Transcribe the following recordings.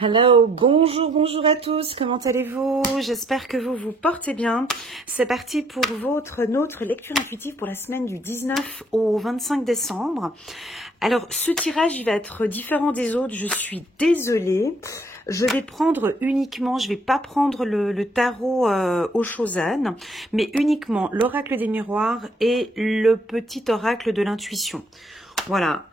Hello, bonjour, bonjour à tous, comment allez-vous? J'espère que vous vous portez bien. C'est parti pour notre lecture intuitive pour la semaine du 19 au 25 décembre. Alors, ce tirage, il va être différent des autres, je suis désolée. Je vais prendre uniquement, je vais pas prendre le tarot au Chosan, mais uniquement l'oracle des miroirs et le petit oracle de l'intuition. Voilà.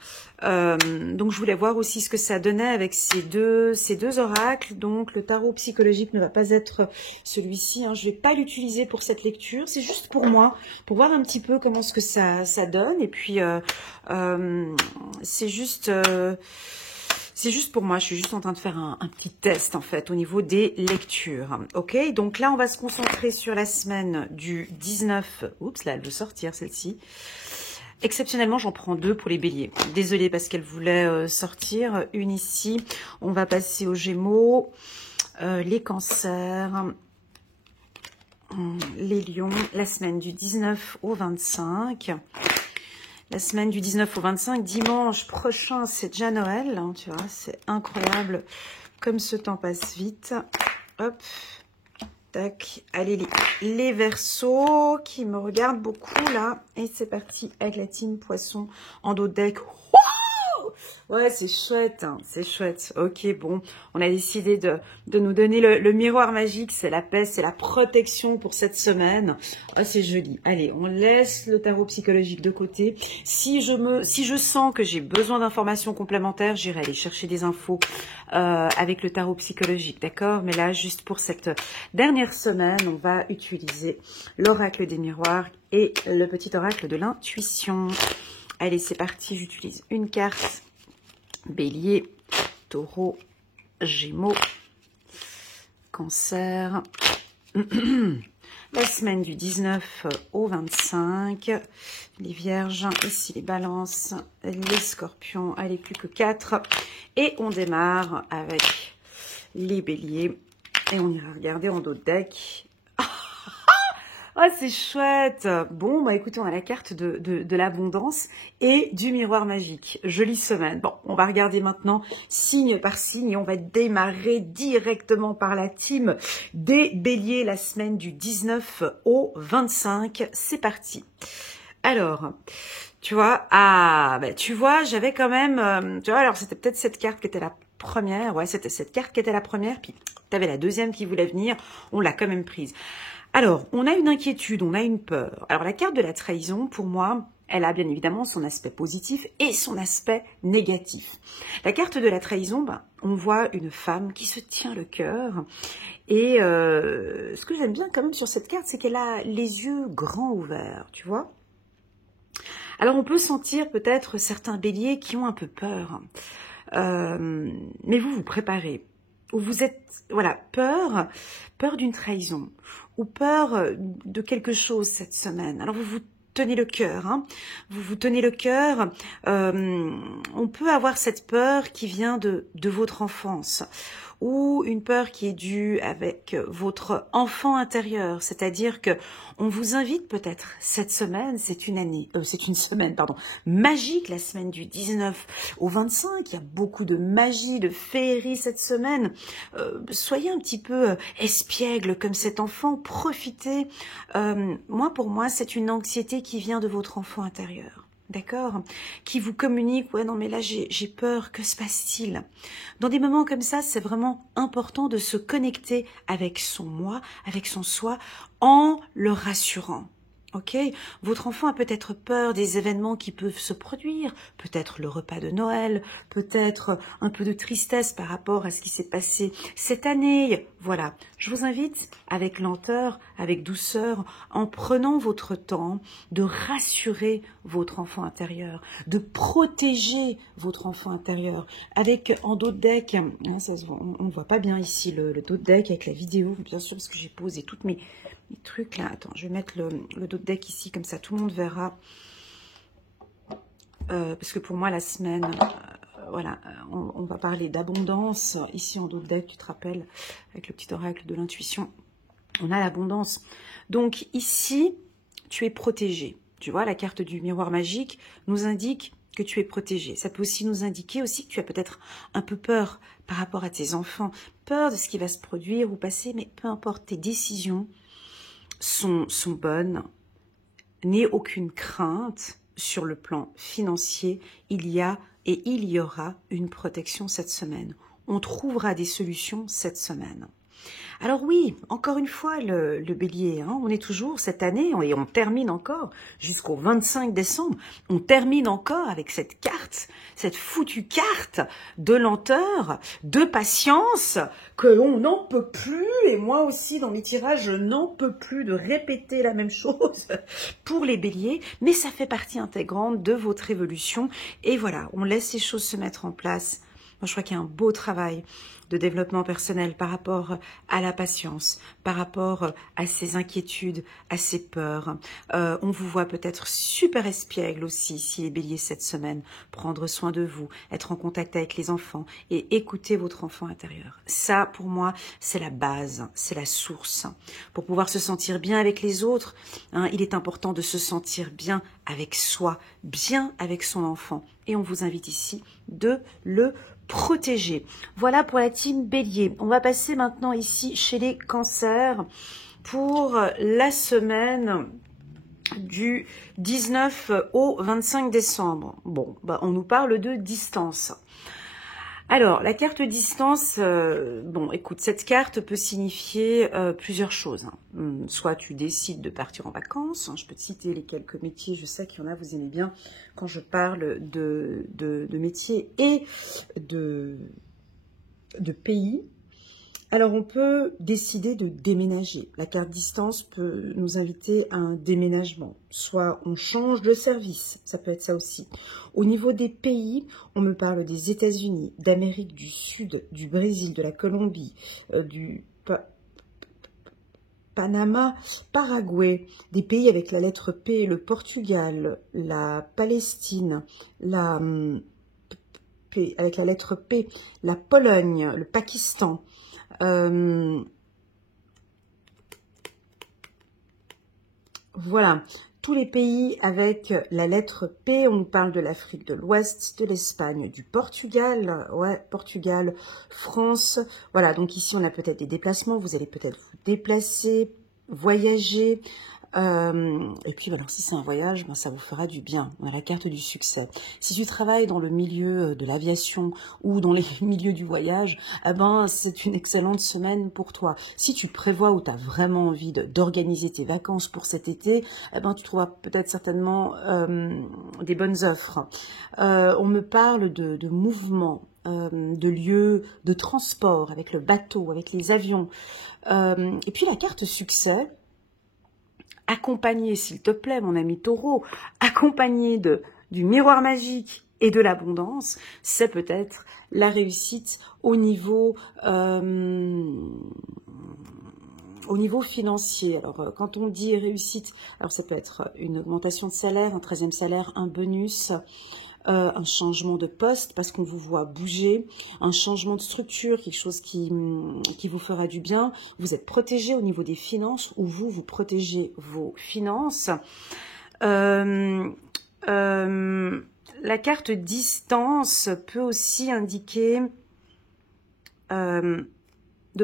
Donc je voulais voir aussi ce que ça donnait avec ces deux oracles. Donc le tarot psychologique ne va pas être celui-ci, hein. Je ne vais pas l'utiliser pour cette lecture. C'est juste pour moi, pour voir un petit peu comment ce que ça donne. Et puis c'est juste pour moi. Je suis juste en train de faire un petit test en fait au niveau des lectures. Ok, donc là on va se concentrer sur la semaine du 19. Oups, là elle veut sortir celle-ci. Exceptionnellement, j'en prends deux pour les béliers. Désolée parce qu'elle voulait sortir. Une ici. On va passer aux gémeaux, les cancers, les lions. La semaine du 19 au 25. La semaine du 19 au 25, dimanche prochain, c'est déjà Noël. Hein, tu vois, c'est incroyable comme ce temps passe vite. Hop. Tac. Allez, les Verseaux qui me regardent beaucoup là. Et c'est parti avec la team Poisson en dos de deck. Wow, ouais, c'est chouette, hein, c'est chouette. Ok, bon, on a décidé de nous donner le miroir magique. C'est la paix, c'est la protection pour cette semaine. Oh, c'est joli. Allez, on laisse le tarot psychologique de côté. Si je sens que j'ai besoin d'informations complémentaires, j'irai aller chercher des infos avec le tarot psychologique, d'accord? Mais là, juste pour cette dernière semaine, on va utiliser l'oracle des miroirs et le petit oracle de l'intuition. Allez, c'est parti, j'utilise une carte. Bélier, taureau, gémeaux, cancer. La semaine du 19 au 25. Les vierges, ici les balances, les scorpions. Allez, plus que 4. Et on démarre avec les béliers. Et on ira regarder en dos de deck. Oh, c'est chouette. Bon, bah écoutez, on a la carte de l'abondance et du miroir magique. Jolie semaine. Bon, on va regarder maintenant signe par signe et on va démarrer directement par la team des béliers la semaine du 19 au 25. C'est parti. Alors, tu vois, tu vois, j'avais quand même, tu vois, alors c'était peut-être cette carte qui était la première. Ouais, c'était cette carte qui était la première. Puis, tu avais la deuxième qui voulait venir. On l'a quand même prise. Alors, on a une inquiétude, on a une peur. Alors, la carte de la trahison, pour moi, elle a bien évidemment son aspect positif et son aspect négatif. La carte de la trahison, on voit une femme qui se tient le cœur. Et ce que j'aime bien quand même sur cette carte, c'est qu'elle a les yeux grands ouverts, tu vois. Alors, on peut sentir peut-être certains béliers qui ont un peu peur. Mais vous préparez. Ou vous êtes, voilà, peur d'une trahison, ou peur de quelque chose cette semaine. Alors vous vous tenez le cœur, hein, vous vous tenez le cœur. On peut avoir cette peur qui vient de votre enfance, ou une peur qui est due avec votre enfant intérieur, c'est-à-dire que on vous invite peut-être cette semaine, c'est une semaine, pardon, magique, la semaine du 19 au 25, il y a beaucoup de magie, de féerie cette semaine. Soyez un petit peu espiègle comme cet enfant, profitez. Pour moi, c'est une anxiété qui vient de votre enfant intérieur. D'accord? Qui vous communique, ouais, non, mais là, j'ai peur, que se passe-t-il? Dans des moments comme ça, c'est vraiment important de se connecter avec son moi, avec son soi, en le rassurant. Ok, votre enfant a peut-être peur des événements qui peuvent se produire, peut-être le repas de Noël, peut-être un peu de tristesse par rapport à ce qui s'est passé cette année. Voilà, je vous invite avec lenteur, avec douceur, en prenant votre temps de rassurer votre enfant intérieur, de protéger votre enfant intérieur. Avec en dos de deck, hein, on ne voit pas bien ici le dos de deck avec la vidéo, bien sûr, parce que j'ai posé toutes mes trucs là. Attends, je vais mettre le dos de deck ici, comme ça tout le monde verra. Parce que pour moi, la semaine, voilà, on va parler d'abondance. Ici, en dos de deck, tu te rappelles, avec le petit oracle de l'intuition, on a l'abondance. Donc ici, tu es protégé. Tu vois, la carte du miroir magique nous indique que tu es protégé. Ça peut aussi nous indiquer aussi que tu as peut-être un peu peur par rapport à tes enfants, peur de ce qui va se produire ou passer, mais peu importe, tes décisions sont bonnes. N'aie aucune crainte sur le plan financier. Il y a et il y aura une protection cette semaine. On trouvera des solutions cette semaine. Alors oui, encore une fois, le bélier, hein, on est toujours cette année, et on termine encore jusqu'au 25 décembre, on termine encore avec cette carte, cette foutue carte de lenteur, de patience, que l'on n'en peut plus, et moi aussi dans mes tirages, je n'en peux plus de répéter la même chose pour les béliers, mais ça fait partie intégrante de votre évolution, et voilà, on laisse les choses se mettre en place. Moi, je crois qu'il y a un beau travail de développement personnel par rapport à la patience, par rapport à ses inquiétudes, à ses peurs. On vous voit peut-être super espiègle aussi, si les béliers cette semaine, prendre soin de vous, être en contact avec les enfants et écouter votre enfant intérieur. Ça, pour moi, c'est la base, c'est la source. Pour pouvoir se sentir bien avec les autres, hein, il est important de se sentir bien avec soi, bien avec son enfant. Et on vous invite ici de le protéger. Voilà pour la team bélier. On va passer maintenant ici chez les cancers pour la semaine du 19 au 25 décembre. Bon, bah on nous parle de distance. Alors, la carte distance, bon, écoute, cette carte peut signifier plusieurs choses. Hein. Soit tu décides de partir en vacances, hein, je peux te citer les quelques métiers, je sais qu'il y en a, vous aimez bien quand je parle de métiers et de pays. Alors, on peut décider de déménager. La carte distance peut nous inviter à un déménagement. Soit on change de service, ça peut être ça aussi. Au niveau des pays, on me parle des États-Unis, d'Amérique du Sud, du Brésil, de la Colombie, du Panama, Paraguay, des pays avec la lettre P, le Portugal, la Palestine, avec la lettre P, la Pologne, le Pakistan. Voilà, tous les pays avec la lettre P, on nous parle de l'Afrique de l'Ouest, de l'Espagne, du Portugal, ouais, Portugal, France. Voilà, donc ici on a peut-être des déplacements, vous allez peut-être vous déplacer, voyager. Et puis, alors, si c'est un voyage, ben, ça vous fera du bien. On a la carte du succès. Si tu travailles dans le milieu de l'aviation ou dans les milieux du voyage, eh ben, c'est une excellente semaine pour toi. Si tu prévois ou tu as vraiment envie d'organiser tes vacances pour cet été, eh ben, tu trouveras peut-être certainement des bonnes offres. On me parle de mouvements, de lieux de transport avec le bateau, avec les avions. Et puis, la carte succès, accompagné, s'il te plaît, mon ami Taureau, accompagné du miroir magique et de l'abondance, c'est peut-être la réussite au niveau financier. Alors, quand on dit réussite, alors ça peut être une augmentation de salaire, un 13e salaire, un bonus, un changement de poste parce qu'on vous voit bouger, un changement de structure, quelque chose qui vous fera du bien. Vous êtes protégé au niveau des finances ou vous protégez vos finances. La carte distance peut aussi indiquer de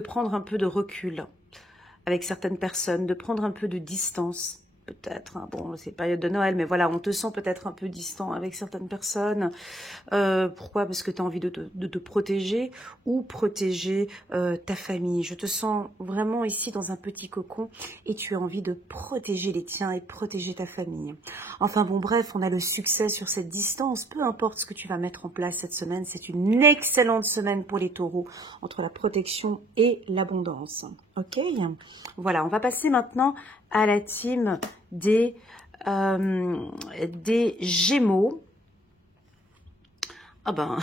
prendre un peu de recul avec certaines personnes, de prendre un peu de distance. Peut-être, hein. Bon, c'est période de Noël, mais voilà, on te sent peut-être un peu distant avec certaines personnes. Pourquoi? Parce que tu as envie de te protéger ou protéger ta famille. Je te sens vraiment ici dans un petit cocon et tu as envie de protéger les tiens et protéger ta famille. Enfin bon, bref, on a le succès sur cette distance. Peu importe ce que tu vas mettre en place cette semaine, c'est une excellente semaine pour les taureaux, entre la protection et l'abondance. Ok? Voilà, on va passer maintenant à la team des Gémeaux. Ah ben,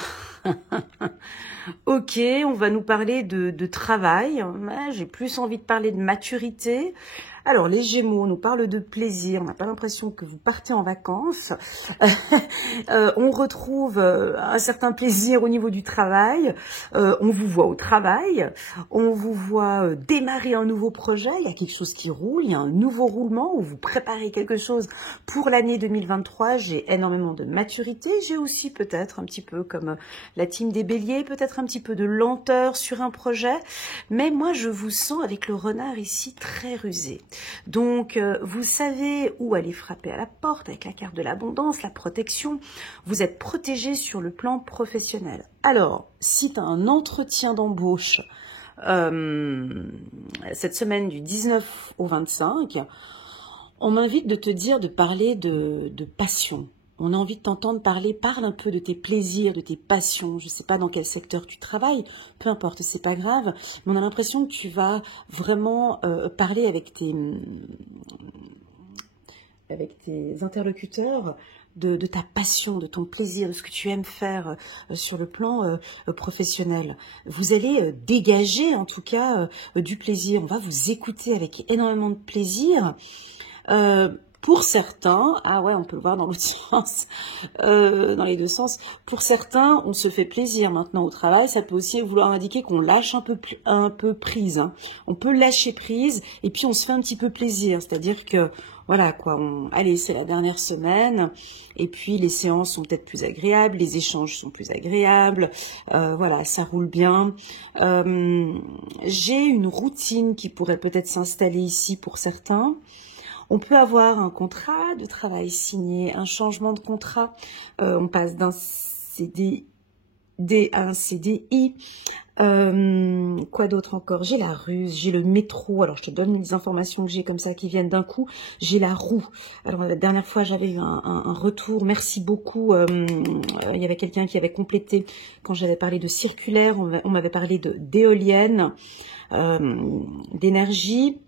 ok, on va nous parler de travail. J'ai plus envie de parler de maturité. Alors, les Gémeaux, on nous parle de plaisir. On n'a pas l'impression que vous partez en vacances. On retrouve un certain plaisir au niveau du travail. On vous voit au travail. On vous voit démarrer un nouveau projet. Il y a quelque chose qui roule. Il y a un nouveau roulement où vous préparez quelque chose pour l'année 2023. J'ai énormément de maturité. J'ai aussi peut-être un petit peu comme la team des Béliers, peut-être un petit peu de lenteur sur un projet. Mais moi, je vous sens avec le renard ici très rusé. Donc, vous savez où aller frapper à la porte avec la carte de l'abondance, la protection. Vous êtes protégé sur le plan professionnel. Alors, si tu as un entretien d'embauche cette semaine du 19 au 25, on m'invite de te dire de parler de passion. On a envie de t'entendre parler, parle un peu de tes plaisirs, de tes passions. Je ne sais pas dans quel secteur tu travailles, peu importe, c'est pas grave. Mais on a l'impression que tu vas vraiment parler avec tes interlocuteurs de ta passion, de ton plaisir, de ce que tu aimes faire sur le plan professionnel. Vous allez dégager en tout cas du plaisir. On va vous écouter avec énormément de plaisir. Pour certains, ah ouais, on peut le voir dans l'autre sens, dans les deux sens. Pour certains, on se fait plaisir maintenant au travail. Ça peut aussi vouloir indiquer qu'on lâche un peu prise. Hein. On peut lâcher prise et puis on se fait un petit peu plaisir. C'est-à-dire que voilà quoi. Allez, c'est la dernière semaine et puis les séances sont peut-être plus agréables, les échanges sont plus agréables. Voilà, ça roule bien. J'ai une routine qui pourrait peut-être s'installer ici pour certains. On peut avoir un contrat de travail signé, un changement de contrat, on passe d'un CDD à un CDI. Quoi d'autre encore? J'ai la ruse, j'ai le métro. Alors je te donne les informations que j'ai comme ça qui viennent d'un coup. J'ai la roue. Alors la dernière fois j'avais eu un retour. Merci beaucoup. Il y avait quelqu'un qui avait complété quand j'avais parlé de circulaire. On m'avait parlé d'éolienne, d'énergie.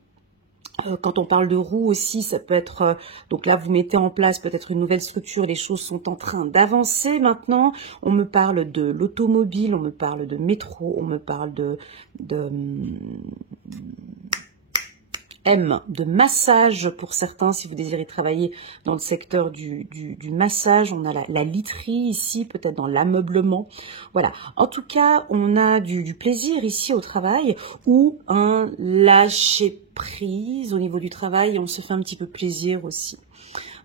Quand on parle de roue aussi, ça peut être, donc là vous mettez en place peut-être une nouvelle structure, les choses sont en train d'avancer maintenant. On me parle de l'automobile, on me parle de métro, on me parle de massage pour certains, si vous désirez travailler dans le secteur du massage. On a la literie ici, peut-être dans l'ameublement. Voilà. En tout cas, on a du plaisir ici au travail ou un lâcher prise au niveau du travail. On se fait un petit peu plaisir aussi.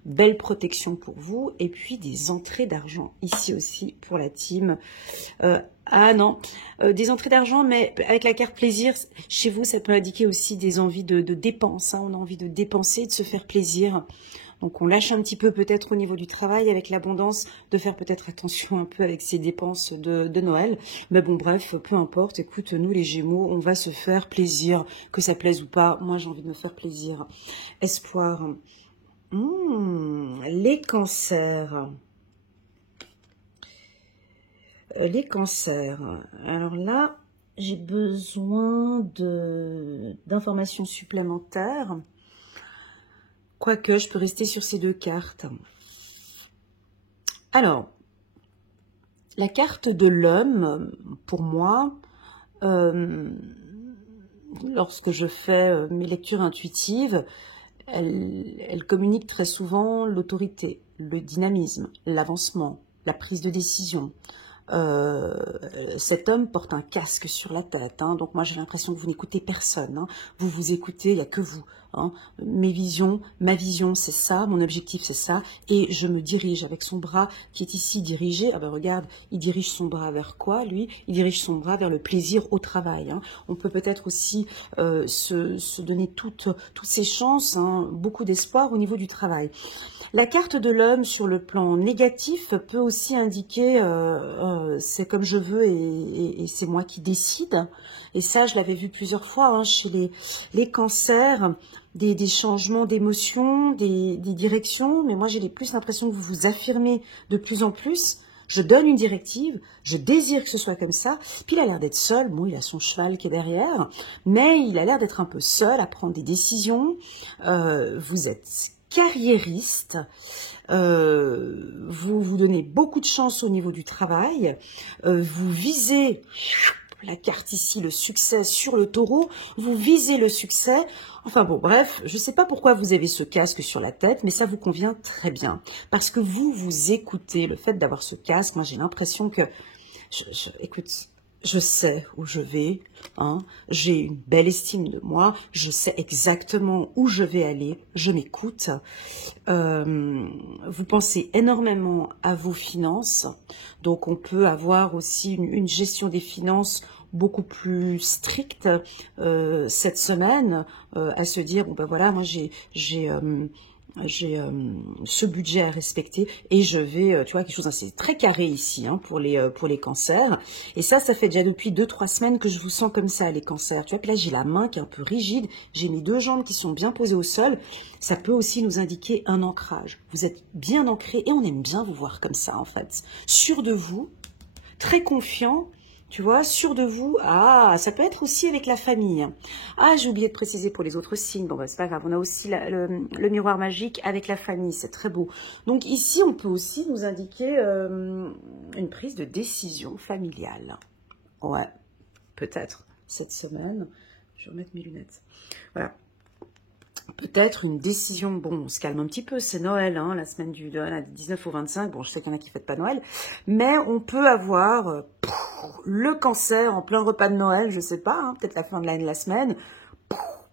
Belle protection pour vous. Et puis des entrées d'argent ici aussi pour la team. Des entrées d'argent, mais avec la carte plaisir, chez vous, ça peut indiquer aussi des envies de dépenses. Hein. On a envie de dépenser, de se faire plaisir. Donc, on lâche un petit peu peut-être au niveau du travail avec l'abondance, de faire peut-être attention un peu avec ces dépenses de Noël. Mais bon, bref, peu importe. Écoute, nous, les Gémeaux, on va se faire plaisir, que ça plaise ou pas. Moi, j'ai envie de me faire plaisir. Espoir. Les cancers. Les cancers. Alors là, j'ai besoin d'informations supplémentaires. Quoique, je peux rester sur ces deux cartes. Alors, la carte de l'homme, pour moi, lorsque je fais mes lectures intuitives, elle communique très souvent l'autorité, le dynamisme, l'avancement, la prise de décision. Cet homme porte un casque sur la tête, hein, donc moi j'ai l'impression que vous n'écoutez personne, hein. Vous écoutez, il n'y a que vous, hein. Mes visions, ma vision c'est ça, mon objectif c'est ça, et je me dirige avec son bras qui est ici dirigé. Ah ben regarde, il dirige son bras vers quoi lui? Il dirige son bras vers le plaisir au travail, hein. On peut peut-être aussi se donner toutes ces chances, hein, beaucoup d'espoir au niveau du travail. La carte de l'homme sur le plan négatif peut aussi indiquer c'est comme je veux et c'est moi qui décide. Et ça, je l'avais vu plusieurs fois hein, chez les cancers, des changements d'émotions, des directions. Mais moi, j'ai plus l'impression que vous vous affirmez de plus en plus. Je donne une directive, je désire que ce soit comme ça. Puis il a l'air d'être seul. Bon, il a son cheval qui est derrière, mais il a l'air d'être un peu seul à prendre des décisions. Vous êtes carriériste, vous donnez beaucoup de chance au niveau du travail, vous visez la carte ici, le succès sur le taureau, vous visez le succès. Enfin bon, bref, je ne sais pas pourquoi vous avez ce casque sur la tête, mais ça vous convient très bien. Parce que vous écoutez, le fait d'avoir ce casque, moi j'ai l'impression que, écoute, je sais où je vais, hein, j'ai une belle estime de moi, je sais exactement où je vais aller, je m'écoute. Vous pensez énormément à vos finances, donc on peut avoir aussi une gestion des finances beaucoup plus stricte cette semaine, à se dire, bon ben voilà, moi j'ai ce budget à respecter et je vais, tu vois, quelque chose d'assez très carré ici hein, pour les cancers. Et ça fait déjà depuis 2-3 semaines que je vous sens comme ça, les cancers. Tu vois, puis là, j'ai la main qui est un peu rigide, j'ai mes 2 jambes qui sont bien posées au sol. Ça peut aussi nous indiquer un ancrage. Vous êtes bien ancré et on aime bien vous voir comme ça, en fait. Sûr de vous, très confiant. Tu vois, sûr de vous, ah, ça peut être aussi avec la famille. Ah, j'ai oublié de préciser pour les autres signes. Bon, bah, c'est pas grave, on a aussi le miroir magique avec la famille, c'est très beau. Donc ici, on peut aussi nous indiquer une prise de décision familiale. Ouais, peut-être cette semaine. Je vais remettre mes lunettes. Voilà. Peut-être une décision, bon, on se calme un petit peu, c'est Noël, hein, la semaine du 19 au 25, bon, je sais qu'il y en a qui ne fêtent pas Noël, mais on peut avoir le cancer en plein repas de Noël, je sais pas, hein, peut-être la fin de la semaine,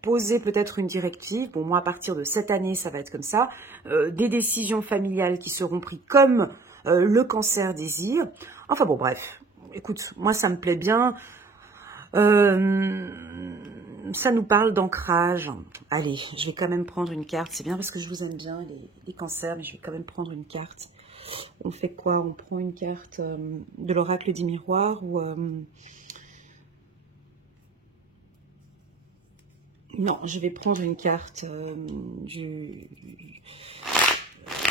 poser peut-être une directive, bon, moi, à partir de cette année, ça va être comme ça, des décisions familiales qui seront prises comme le cancer désire, enfin bon, bref, écoute, moi, ça me plaît bien, ça nous parle d'ancrage. Allez, je vais quand même prendre une carte. C'est bien parce que je vous aime bien, les cancers, mais je vais quand même prendre une carte. On fait quoi? On prend une carte de l'oracle des miroirs ou... Non, je vais prendre une carte du...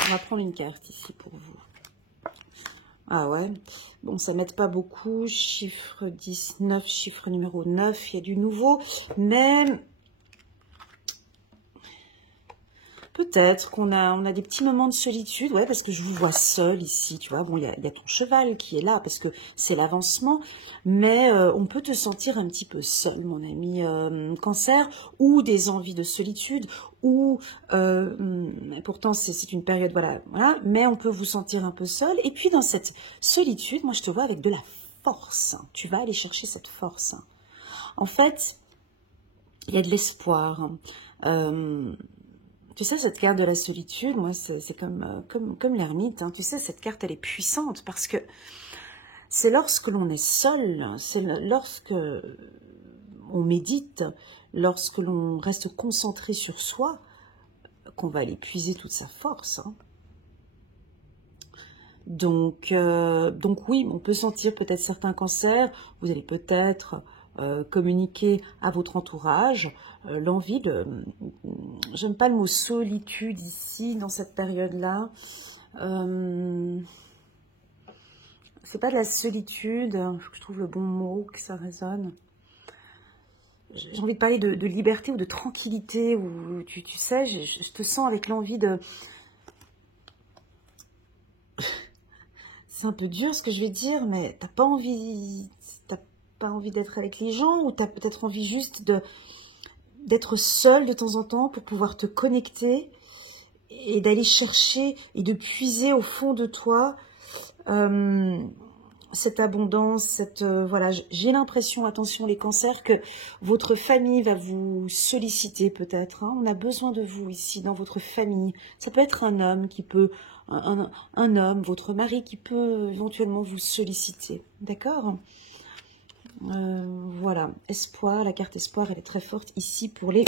On va prendre une carte ici pour vous. Ah ouais, bon, ça m'aide pas beaucoup, chiffre 19, chiffre numéro 9, il y a du nouveau, mais peut-être qu'on a des petits moments de solitude, ouais, parce que je vous vois seul ici, tu vois, bon, il y a ton cheval qui est là, parce que c'est l'avancement, mais on peut te sentir un petit peu seul, mon ami cancer, ou des envies de solitude, ou pourtant c'est une période, voilà, mais on peut vous sentir un peu seul, et puis dans cette solitude, moi je te vois avec de la force, hein. Tu vas aller chercher cette force. Hein. En fait, il y a de l'espoir. Tu sais, cette carte de la solitude, moi, c'est comme l'ermite. Hein. Tu sais, cette carte, elle est puissante parce que c'est lorsque l'on est seul, c'est lorsque on médite, lorsque l'on reste concentré sur soi, qu'on va aller puiser toute sa force. Hein. Donc oui, on peut sentir peut-être certains cancers. Vous allez peut-être communiquer à votre entourage l'envie de... J'aime pas le mot solitude ici, dans cette période-là. C'est pas de la solitude, faut que je trouve le bon mot, que ça résonne. J'ai envie de parler de liberté ou de tranquillité, ou tu sais, je te sens avec l'envie de... C'est un peu dur ce que je vais dire, mais t'as pas envie d'être avec les gens, ou t'as peut-être envie juste d'être seul de temps en temps pour pouvoir te connecter et d'aller chercher et de puiser au fond de toi cette abondance, voilà, j'ai l'impression, attention les cancers, que votre famille va vous solliciter peut-être. Hein, on a besoin de vous ici dans votre famille. Ça peut être un homme qui peut, un homme, votre mari qui peut éventuellement vous solliciter. D'accord ? Voilà, espoir, la carte espoir, elle est très forte ici pour les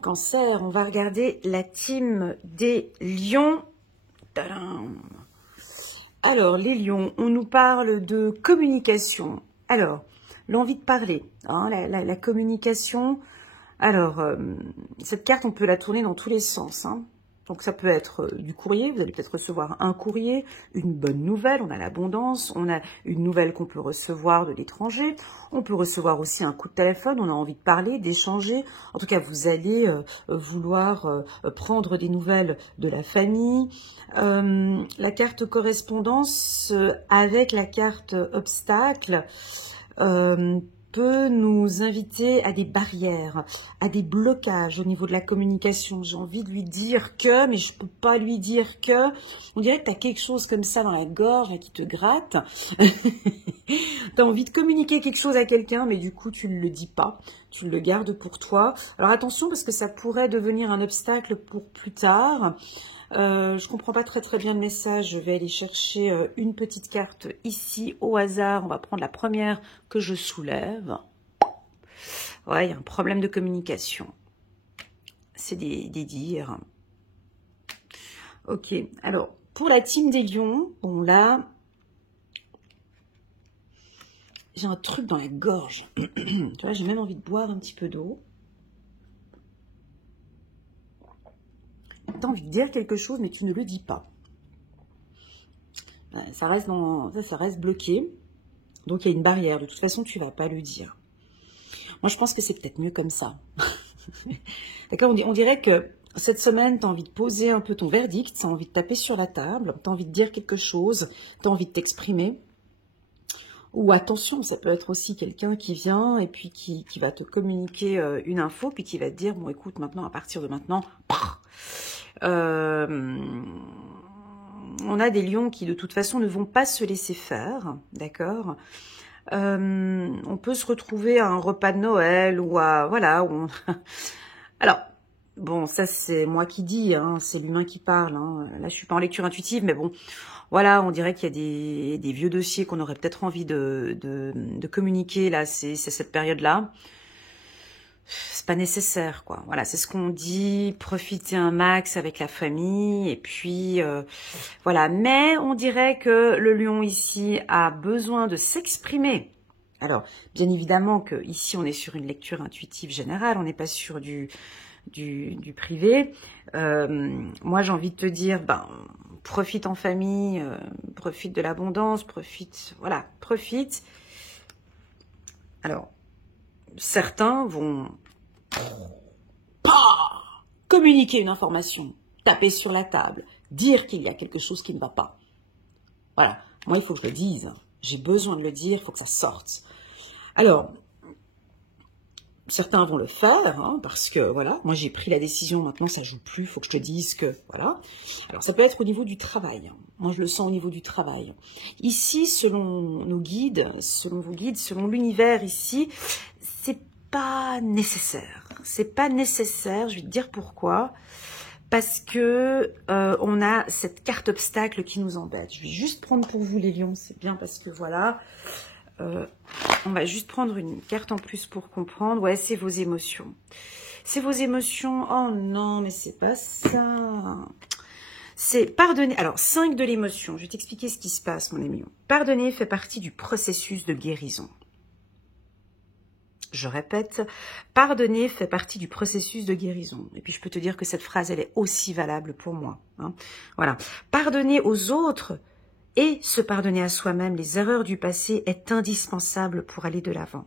cancers. On va regarder la team des lions. Tadam! Alors, les lions, on nous parle de communication. Alors, l'envie de parler, hein, la communication. Alors, cette carte, on peut la tourner dans tous les sens. Hein. Donc ça peut être du courrier, vous allez peut-être recevoir un courrier, une bonne nouvelle, on a l'abondance, on a une nouvelle qu'on peut recevoir de l'étranger, on peut recevoir aussi un coup de téléphone, on a envie de parler, d'échanger. En tout cas, vous allez vouloir prendre des nouvelles de la famille. La carte correspondance avec la carte obstacle peut nous inviter à des barrières, à des blocages au niveau de la communication. J'ai envie de lui dire que, mais je peux pas lui dire que. On dirait que tu as quelque chose comme ça dans la gorge là, qui te gratte. Tu as envie de communiquer quelque chose à quelqu'un, mais du coup, tu ne le dis pas. Tu le gardes pour toi. Alors attention, parce que ça pourrait devenir un obstacle pour plus tard. Je comprends pas très bien le message. Je vais aller chercher une petite carte ici au hasard. On va prendre la première que je soulève. Ouais, il y a un problème de communication. C'est des dires. Ok, alors pour la team des lions, bon là, j'ai un truc dans la gorge. Tu vois, j'ai même envie de boire un petit peu d'eau. Tu as envie de dire quelque chose, mais tu ne le dis pas. Ça reste bloqué. Donc, il y a une barrière. De toute façon, tu ne vas pas le dire. Moi, je pense que c'est peut-être mieux comme ça. D'accord, on dirait que cette semaine, tu as envie de poser un peu ton verdict, tu as envie de taper sur la table, tu as envie de dire quelque chose, tu as envie de t'exprimer. Ou attention, ça peut être aussi quelqu'un qui vient et puis qui va te communiquer une info, puis qui va te dire, bon, écoute, maintenant, à partir de maintenant, on a des lions qui, de toute façon, ne vont pas se laisser faire, d'accord. On peut se retrouver à un repas de Noël ou à... Voilà. Alors, bon, ça, c'est moi qui dis, hein, c'est l'humain qui parle. Hein. Là, je suis pas en lecture intuitive, mais bon, voilà, on dirait qu'il y a des vieux dossiers qu'on aurait peut-être envie de communiquer, là, c'est cette période-là. C'est pas nécessaire, quoi. Voilà, c'est ce qu'on dit, profiter un max avec la famille, et puis voilà. Mais on dirait que le lion ici a besoin de s'exprimer. Alors, bien évidemment que ici on est sur une lecture intuitive générale, on n'est pas sur du privé. Moi, j'ai envie de te dire, ben, profite en famille, profite de l'abondance, profite, voilà, profite. Alors, certains vont communiquer une information, taper sur la table, dire qu'il y a quelque chose qui ne va pas. Voilà, moi il faut que je le dise, j'ai besoin de le dire, il faut que ça sorte. Alors, certains vont le faire, hein, parce que voilà, moi j'ai pris la décision, maintenant ça joue plus, il faut que je te dise que, voilà. Alors ça peut être au niveau du travail, moi je le sens au niveau du travail. Ici, selon nos guides, selon vos guides, selon l'univers ici, c'est pas nécessaire. C'est pas nécessaire, je vais te dire pourquoi. Parce que on a cette carte obstacle qui nous embête. Je vais juste prendre pour vous les lions, c'est bien parce que voilà. On va juste prendre une carte en plus pour comprendre. Ouais, c'est vos émotions. C'est vos émotions. Oh non, mais c'est pas ça. C'est pardonner. Alors, 5 de l'émotion. Je vais t'expliquer ce qui se passe, mon ami. Pardonner fait partie du processus de guérison. Je répète, pardonner fait partie du processus de guérison. Et puis, je peux te dire que cette phrase, elle est aussi valable pour moi. Hein. Voilà. Pardonner aux autres et se pardonner à soi-même les erreurs du passé est indispensable pour aller de l'avant.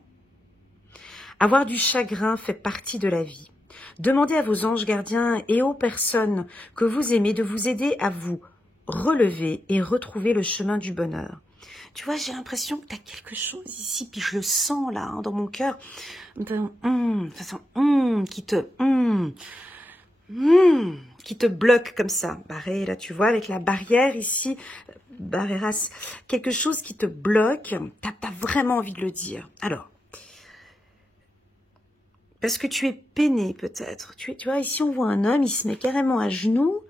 Avoir du chagrin fait partie de la vie. Demandez à vos anges gardiens et aux personnes que vous aimez de vous aider à vous relever et retrouver le chemin du bonheur. Tu vois, j'ai l'impression que tu as quelque chose ici, puis je le sens là, hein, dans mon cœur, qui te bloque comme ça. Barré, là, tu vois, avec la barrière ici, barreras, quelque chose qui te bloque, tu n'as pas vraiment envie de le dire. Alors, parce que tu es peiné peut-être. Tu vois, ici on voit un homme, il se met carrément à genoux,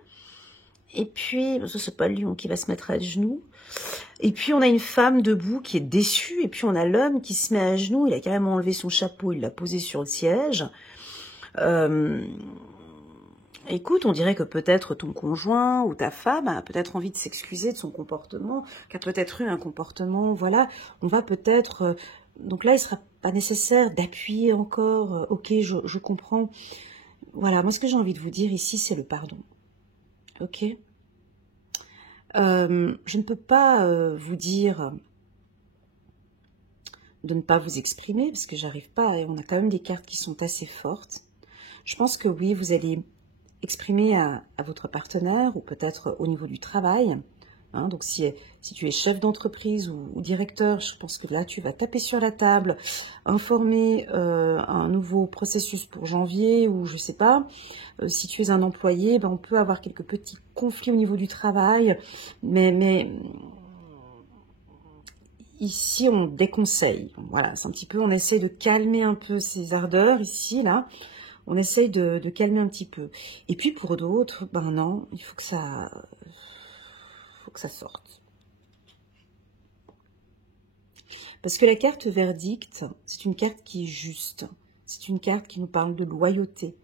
et puis, ça c'est pas le lion qui va se mettre à genoux, et puis on a une femme debout qui est déçue, et puis on a l'homme qui se met à genoux, il a carrément enlevé son chapeau, il l'a posé sur le siège. Écoute, on dirait que peut-être ton conjoint ou ta femme a peut-être envie de s'excuser de son comportement, qu'a peut-être eu un comportement, voilà, on va peut-être... donc là, il ne sera pas nécessaire d'appuyer encore, ok, je comprends. Voilà, moi ce que j'ai envie de vous dire ici, c'est le pardon. Ok. Je ne peux pas vous dire de ne pas vous exprimer, parce que j'arrive pas, et on a quand même des cartes qui sont assez fortes. Je pense que oui, vous allez exprimer à votre partenaire, ou peut-être au niveau du travail. Hein, donc si tu es chef d'entreprise ou directeur, je pense que là tu vas taper sur la table, informer un nouveau processus pour janvier, ou je sais pas. Si tu es un employé, ben, on peut avoir quelques petits conflits au niveau du travail, mais ici on déconseille. Voilà, c'est un petit peu, on essaie de calmer un peu ces ardeurs ici, là. On essaye de calmer un petit peu. Et puis pour d'autres, ben non, il faut que ça sorte. Parce que la carte verdict, c'est une carte qui est juste. C'est une carte qui nous parle de loyauté.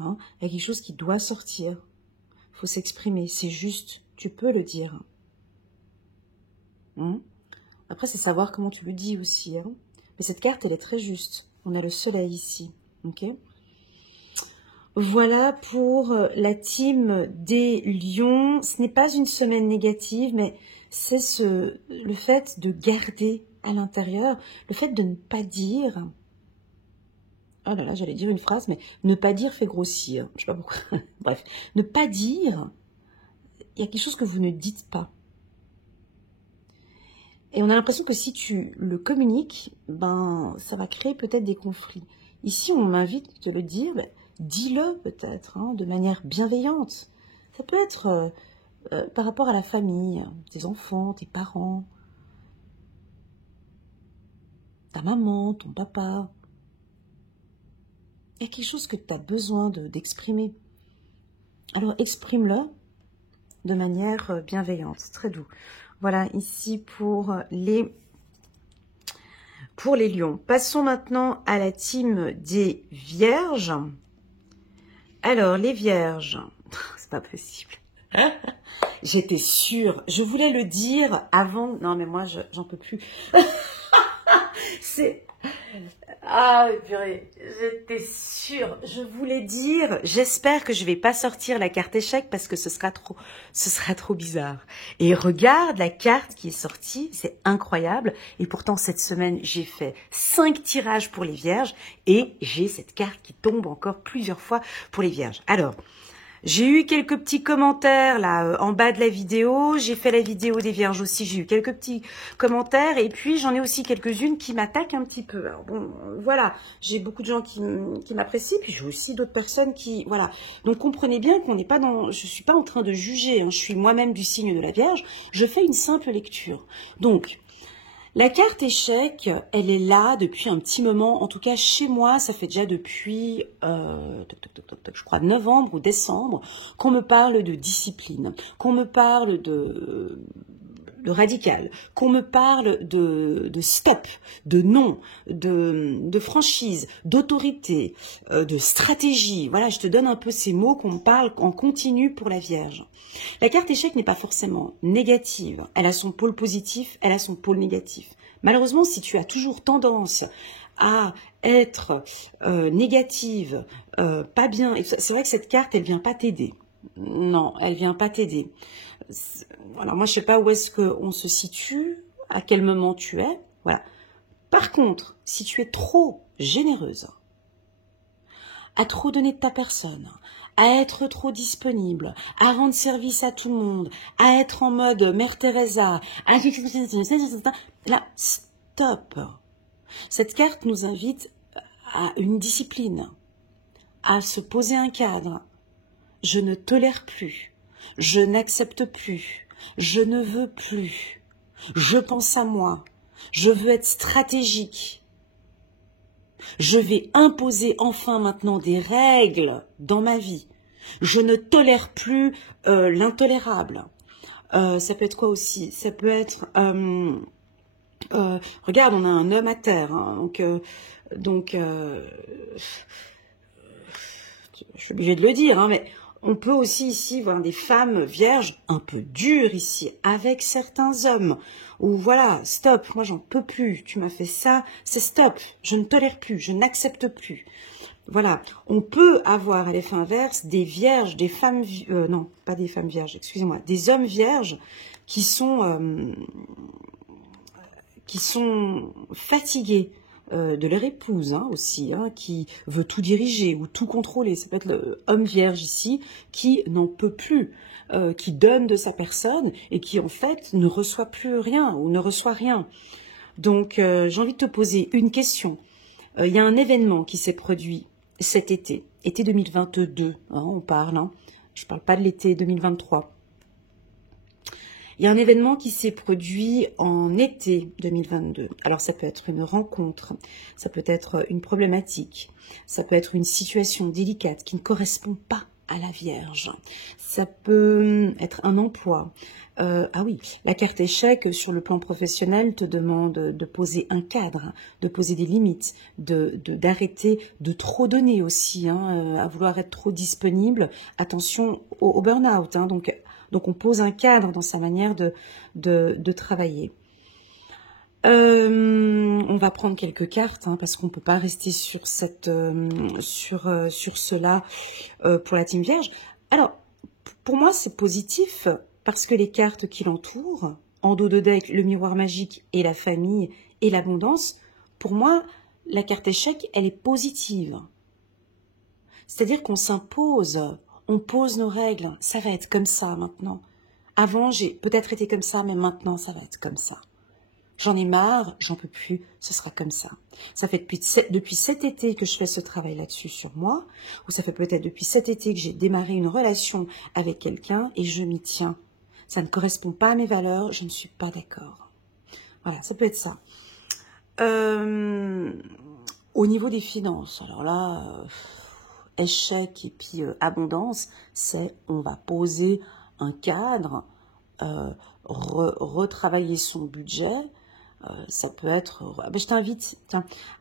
Hein, il y a quelque chose qui doit sortir. Il faut s'exprimer, c'est juste, tu peux le dire. Hein, après, c'est savoir comment tu le dis aussi. Hein. Mais cette carte, elle est très juste. On a le soleil ici. Ok ? Voilà pour la team des lions. Ce n'est pas une semaine négative, mais c'est le fait de garder à l'intérieur, le fait de ne pas dire... Oh là là, j'allais dire une phrase, mais ne pas dire fait grossir. Je sais pas pourquoi. Bref, ne pas dire, il y a quelque chose que vous ne dites pas. Et on a l'impression que si tu le communiques, ben, ça va créer peut-être des conflits. Ici, on m'invite à te le dire, ben, dis-le peut-être, hein, de manière bienveillante. Ça peut être par rapport à la famille, tes enfants, tes parents, ta maman, ton papa. Il y a quelque chose que tu as besoin d'exprimer. Alors, exprime-le de manière bienveillante, très doux. Voilà, ici pour les lions. Passons maintenant à la team des vierges. Alors, les vierges, c'est pas possible. J'étais sûre, je voulais le dire avant. Non, mais moi, j'en peux plus. C'est... Ah, purée, j'étais sûre. Je voulais dire, j'espère que je vais pas sortir la carte échec parce que ce sera trop bizarre. Et regarde la carte qui est sortie, c'est incroyable. Et pourtant, cette semaine, j'ai fait 5 tirages pour les vierges et j'ai cette carte qui tombe encore plusieurs fois pour les vierges. Alors, j'ai eu quelques petits commentaires là en bas de la vidéo. J'ai fait la vidéo des vierges aussi. J'ai eu quelques petits commentaires. Et puis, j'en ai aussi quelques-unes qui m'attaquent un petit peu. Alors bon, voilà. J'ai beaucoup de gens qui m'apprécient. Puis j'ai aussi d'autres personnes qui... Voilà. Donc, comprenez bien qu'on n'est pas dans... Je suis pas en train de juger. Hein. Je suis moi-même du signe de la Vierge. Je fais une simple lecture. Donc... La carte échec, elle est là depuis un petit moment. En tout cas, chez moi, ça fait déjà depuis, je crois, novembre ou décembre, qu'on me parle de discipline, qu'on me parle de radical, qu'on me parle de stop, de non, de franchise, d'autorité, de stratégie. Voilà, je te donne un peu ces mots qu'on me parle en continu pour la Vierge. La carte échec n'est pas forcément négative. Elle a son pôle positif, elle a son pôle négatif. Malheureusement, si tu as toujours tendance à être négative, pas bien, c'est vrai que cette carte, elle vient pas t'aider. Non, elle vient pas t'aider. Alors moi, je sais pas où est-ce qu'on se situe, à quel moment tu es. Voilà. Par contre, si tu es trop généreuse, à trop donner de ta personne, à être trop disponible, à rendre service à tout le monde, à être en mode Mère Teresa, là, stop. Cette carte nous invite à une discipline, à se poser un cadre. Je ne tolère plus, je n'accepte plus, je ne veux plus, je pense à moi, je veux être stratégique. Je vais imposer enfin maintenant des règles dans ma vie. Je ne tolère plus l'intolérable. Ça peut être quoi aussi? Ça peut être... regarde, on a un homme à terre. Hein, donc je suis obligée de le dire, hein, mais on peut aussi ici voir des femmes vierges un peu dures ici, avec certains hommes, où voilà, stop, moi j'en peux plus, tu m'as fait ça, c'est stop, je ne tolère plus, je n'accepte plus. Voilà, on peut avoir à l'effet inverse des vierges, des femmes, non, pas des femmes vierges, excusez-moi, des hommes vierges qui sont fatigués de leur épouse aussi, qui veut tout diriger ou tout contrôler. Ça peut être l'homme vierge ici qui n'en peut plus, qui donne de sa personne et qui en fait ne reçoit plus rien ou ne reçoit rien. Donc j'ai envie de te poser une question. Il y a un événement qui s'est produit cet été, été 2022, on parle, je ne parle pas de l'été 2023. Il y a un événement qui s'est produit en été 2022. Alors ça peut être une rencontre, ça peut être une problématique, ça peut être une situation délicate qui ne correspond pas à la Vierge. Ça peut être un emploi. Ah oui, la carte échec sur le plan professionnel te demande de poser un cadre, de poser des limites, d'arrêter de trop donner aussi, à vouloir être trop disponible. Attention au burn-out, donc on pose un cadre dans sa manière de travailler. On va prendre quelques cartes parce qu'on ne peut pas rester sur cela pour la team Vierge. Alors, pour moi, c'est positif parce que les cartes qui l'entourent, en dos de deck, le miroir magique et la famille et l'abondance, pour moi, la carte échec, elle est positive. C'est-à-dire qu'on s'impose, on pose nos règles, ça va être comme ça maintenant. Avant, j'ai peut-être été comme ça, mais maintenant, ça va être comme ça. J'en ai marre, j'en peux plus, ce sera comme ça. Ça fait depuis cet été que je fais ce travail là-dessus sur moi, ou ça fait peut-être depuis cet été que j'ai démarré une relation avec quelqu'un et je m'y tiens. Ça ne correspond pas à mes valeurs, je ne suis pas d'accord. Voilà, ça peut être ça. Au niveau des finances, alors là, échec et puis abondance, c'est on va poser un cadre, retravailler son budget. Ça peut être... je t'invite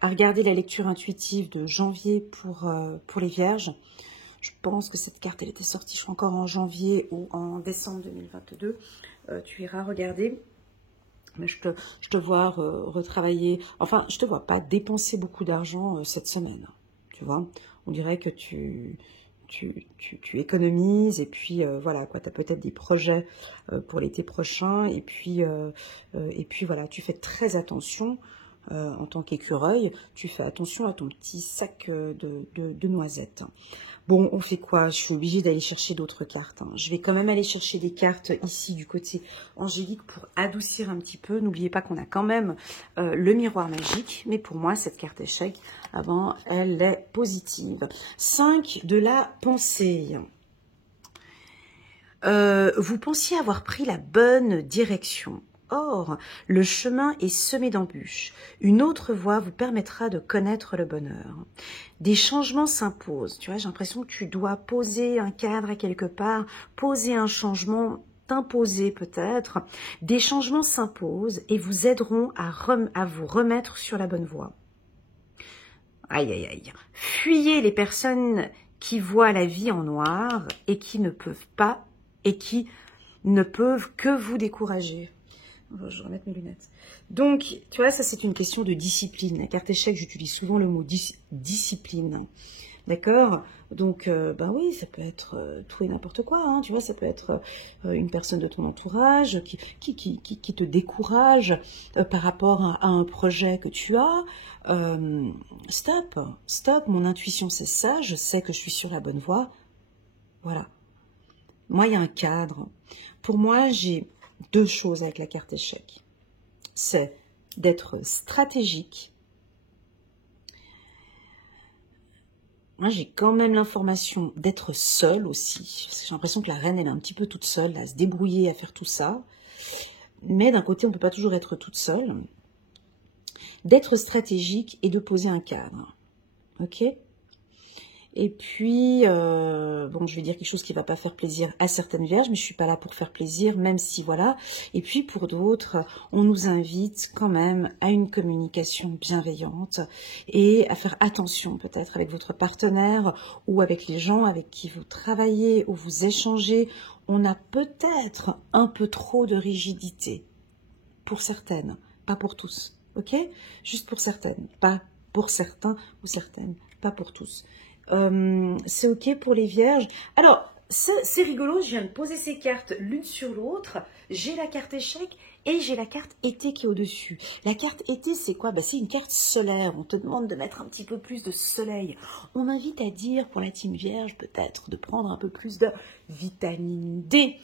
à regarder la lecture intuitive de janvier pour les Vierges. Je pense que cette carte, elle était sortie, je crois, encore en janvier ou en décembre 2022. Tu iras regarder. Mais je te vois retravailler... Enfin, je te vois pas dépenser beaucoup d'argent cette semaine. Tu vois, on dirait que tu économises et puis voilà quoi, tu as peut-être des projets pour l'été prochain et puis voilà, tu fais très attention en tant qu'écureuil, tu fais attention à ton petit sac de noisettes. Bon, on fait quoi? Je suis obligée d'aller chercher d'autres cartes. Je vais quand même aller chercher des cartes ici du côté angélique pour adoucir un petit peu. N'oubliez pas qu'on a quand même le miroir magique. Mais pour moi, cette carte échec, avant, elle est positive. 5 de la pensée. Vous pensiez avoir pris la bonne direction. Or, le chemin est semé d'embûches. Une autre voie vous permettra de connaître le bonheur. Des changements s'imposent. Tu vois, j'ai l'impression que tu dois poser un cadre à quelque part, poser un changement, t'imposer peut-être. Des changements s'imposent et vous aideront à vous remettre sur la bonne voie. Aïe, aïe, aïe. Fuyez les personnes qui voient la vie en noir et qui ne peuvent pas, et qui ne peuvent que vous décourager. Je vais remettre mes lunettes. Donc, tu vois, ça c'est une question de discipline. La carte échec, j'utilise souvent le mot discipline. D'accord? Donc, ben oui, ça peut être tout et n'importe quoi. Tu vois, ça peut être une personne de ton entourage qui te décourage par rapport à un projet que tu as. Stop, mon intuition c'est ça, je sais que je suis sur la bonne voie. Voilà. Moi, il y a un cadre. Pour moi, j'ai 2 choses avec la carte échec. C'est d'être stratégique. Moi, j'ai quand même l'information d'être seule aussi. J'ai l'impression que la reine, elle est un petit peu toute seule, à se débrouiller, à faire tout ça. Mais d'un côté, on ne peut pas toujours être toute seule. D'être stratégique et de poser un cadre. Ok ? Et puis, bon, je vais dire quelque chose qui ne va pas faire plaisir à certaines vierges, mais je ne suis pas là pour faire plaisir, même si, voilà. Et puis, pour d'autres, on nous invite quand même à une communication bienveillante et à faire attention peut-être avec votre partenaire ou avec les gens avec qui vous travaillez ou vous échangez. On a peut-être un peu trop de rigidité pour certaines, pas pour tous, ok? Juste pour certaines, pas pour certains ou certaines, pas pour tous. C'est ok pour les vierges. Alors, c'est rigolo, je viens de poser ces cartes l'une sur l'autre. J'ai la carte échec et j'ai la carte été qui est au-dessus. La carte été, c'est quoi? C'est une carte solaire. On te demande de mettre un petit peu plus de soleil. On m'invite à dire, pour la team vierge, peut-être, de prendre un peu plus de vitamine D.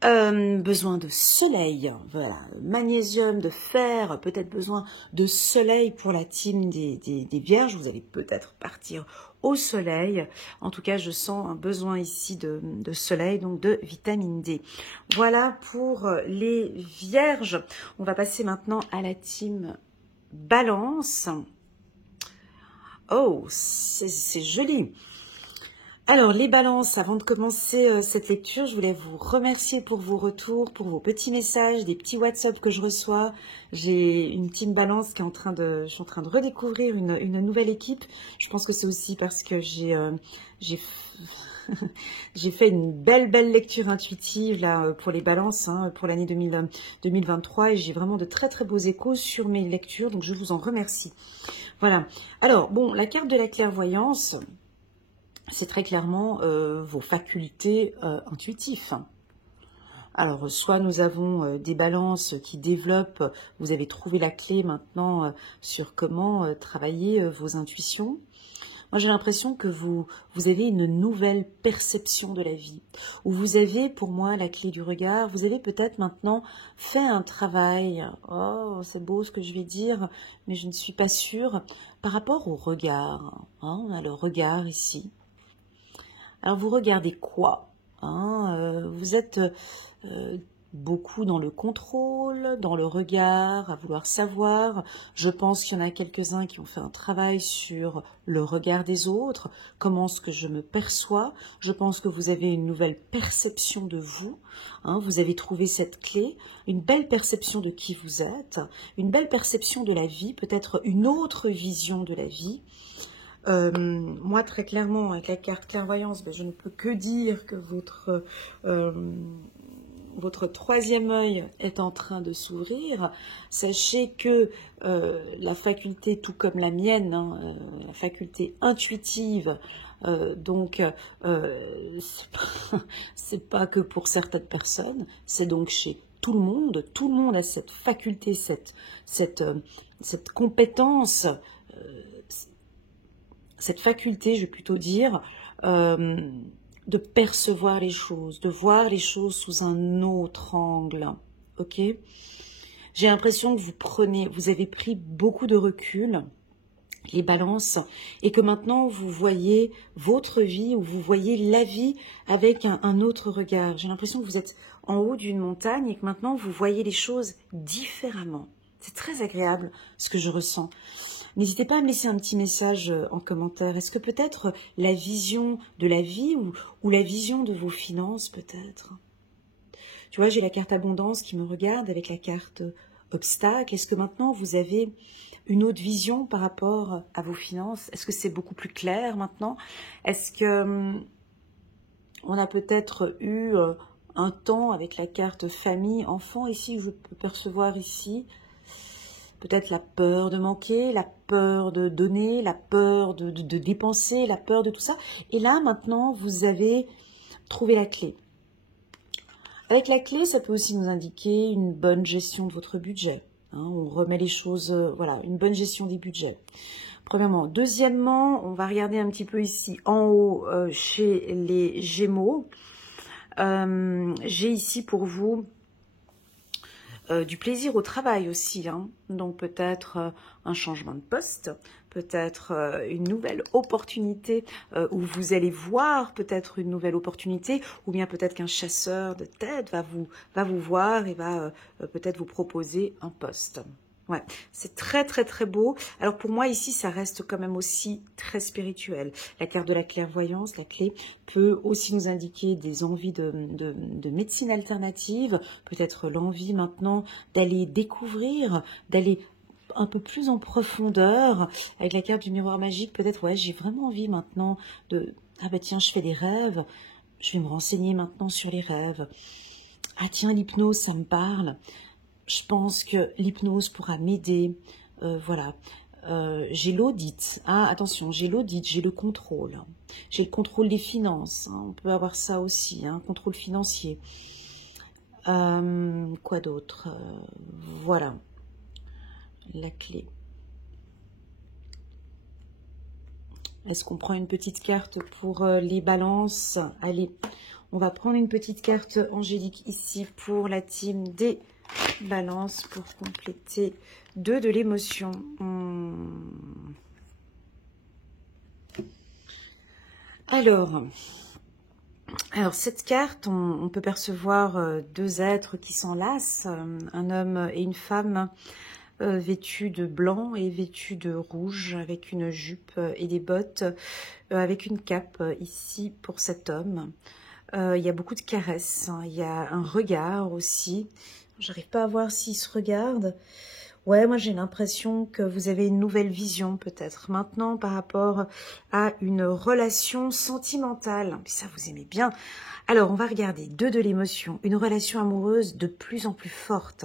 Besoin de soleil, voilà, magnésium, de fer, peut-être besoin de soleil pour la team des vierges. Vous allez peut-être partir au soleil. En tout cas, je sens un besoin ici de soleil, donc de vitamine D. Voilà pour les vierges. On va passer maintenant à la team balance. Oh, c'est joli. Alors, les balances, avant de commencer cette lecture, je voulais vous remercier pour vos retours, pour vos petits messages, des petits WhatsApp que je reçois. J'ai une team balance qui est je suis en train de redécouvrir une nouvelle équipe. Je pense que c'est aussi parce que j'ai fait une belle lecture intuitive là pour les balances, pour l'année 2023, et j'ai vraiment de très très beaux échos sur mes lectures, donc je vous en remercie. Voilà. Alors, bon, la carte de la clairvoyance, c'est très clairement vos facultés intuitives. Alors, soit nous avons des balances qui développent, vous avez trouvé la clé maintenant sur comment travailler vos intuitions. Moi, j'ai l'impression que vous avez une nouvelle perception de la vie, où vous avez, pour moi, la clé du regard. Vous avez peut-être maintenant fait un travail, oh, c'est beau ce que je vais dire, mais je ne suis pas sûre, par rapport au regard. On a le regard ici. Alors, vous regardez quoi? Vous êtes beaucoup dans le contrôle, dans le regard, à vouloir savoir. Je pense qu'il y en a quelques-uns qui ont fait un travail sur le regard des autres, comment est-ce que je me perçois. Je pense que vous avez une nouvelle perception de vous. Vous avez trouvé cette clé, une belle perception de qui vous êtes, une belle perception de la vie, peut-être une autre vision de la vie. Moi, très clairement, avec la carte clairvoyance, je ne peux que dire que votre troisième œil est en train de s'ouvrir. Sachez que la faculté, tout comme la mienne, la faculté intuitive, c'est pas que pour certaines personnes, c'est donc chez tout le monde a cette faculté, cette compétence, cette faculté, je vais plutôt dire, de percevoir les choses, de voir les choses sous un autre angle, ok? J'ai l'impression que vous avez pris beaucoup de recul, les balances, et que maintenant vous voyez votre vie, ou vous voyez la vie avec un autre regard. J'ai l'impression que vous êtes en haut d'une montagne et que maintenant vous voyez les choses différemment. C'est très agréable ce que je ressens. N'hésitez pas à me laisser un petit message en commentaire. Est-ce que peut-être la vision de la vie ou la vision de vos finances, peut-être? Tu vois, j'ai la carte abondance qui me regarde avec la carte obstacle. Est-ce que maintenant vous avez une autre vision par rapport à vos finances? Est-ce que c'est beaucoup plus clair maintenant? Est-ce que on a peut-être eu un temps avec la carte famille, enfant ici, je peux percevoir ici peut-être la peur de manquer, la peur de donner, la peur de dépenser, la peur de tout ça. Et là, maintenant, vous avez trouvé la clé. Avec la clé, ça peut aussi nous indiquer une bonne gestion de votre budget. On remet les choses, voilà, une bonne gestion des budgets. Premièrement. Deuxièmement, on va regarder un petit peu ici en haut chez les Gémeaux. J'ai ici pour vous du plaisir au travail aussi, donc peut-être un changement de poste, peut-être une nouvelle opportunité où vous allez voir peut-être une nouvelle opportunité, ou bien peut-être qu'un chasseur de tête va vous voir et va peut-être vous proposer un poste. Ouais, c'est très très très beau. Alors pour moi ici, ça reste quand même aussi très spirituel. La carte de la clairvoyance, la clé, peut aussi nous indiquer des envies de médecine alternative, peut-être l'envie maintenant d'aller découvrir, d'aller un peu plus en profondeur. Avec la carte du miroir magique, peut-être, ouais, j'ai vraiment envie maintenant de... Ah bah tiens, je fais des rêves, je vais me renseigner maintenant sur les rêves. Ah tiens, l'hypnose, ça me parle. Je pense que l'hypnose pourra m'aider, voilà. j'ai l'audit. Ah, attention, j'ai l'audit, j'ai le contrôle. J'ai le contrôle des finances. Hein, on peut avoir ça aussi, hein, contrôle financier. Quoi d'autre? Voilà, la clé. Est-ce qu'on prend une petite carte pour les balances? Allez, on va prendre une petite carte angélique ici pour la team des balances pour compléter 2 de l'émotion. Alors, cette carte, on peut percevoir 2 êtres qui s'enlacent, un homme et une femme vêtus de blanc et vêtus de rouge, avec une jupe et des bottes, avec une cape ici pour cet homme. Il y a beaucoup de caresses, hein, il y a un regard aussi. J'arrive pas à voir s'ils se regardent. Ouais, moi j'ai l'impression que vous avez une nouvelle vision peut-être maintenant par rapport à une relation sentimentale. Ça, vous aimez bien. Alors, on va regarder 2 de l'émotion. Une relation amoureuse de plus en plus forte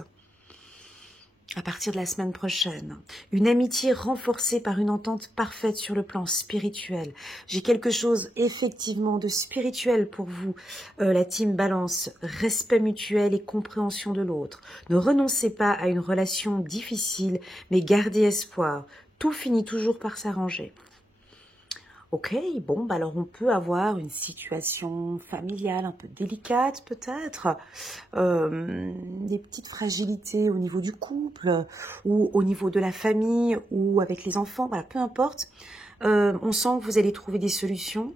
à partir de la semaine prochaine. Une amitié renforcée par une entente parfaite sur le plan spirituel. J'ai quelque chose effectivement de spirituel pour vous, la team Balance. Respect mutuel et compréhension de l'autre. Ne renoncez pas à une relation difficile, mais gardez espoir. Tout finit toujours par s'arranger. Ok, bon, bah alors on peut avoir une situation familiale un peu délicate peut-être, des petites fragilités au niveau du couple ou au niveau de la famille ou avec les enfants, voilà, peu importe. On sent que vous allez trouver des solutions.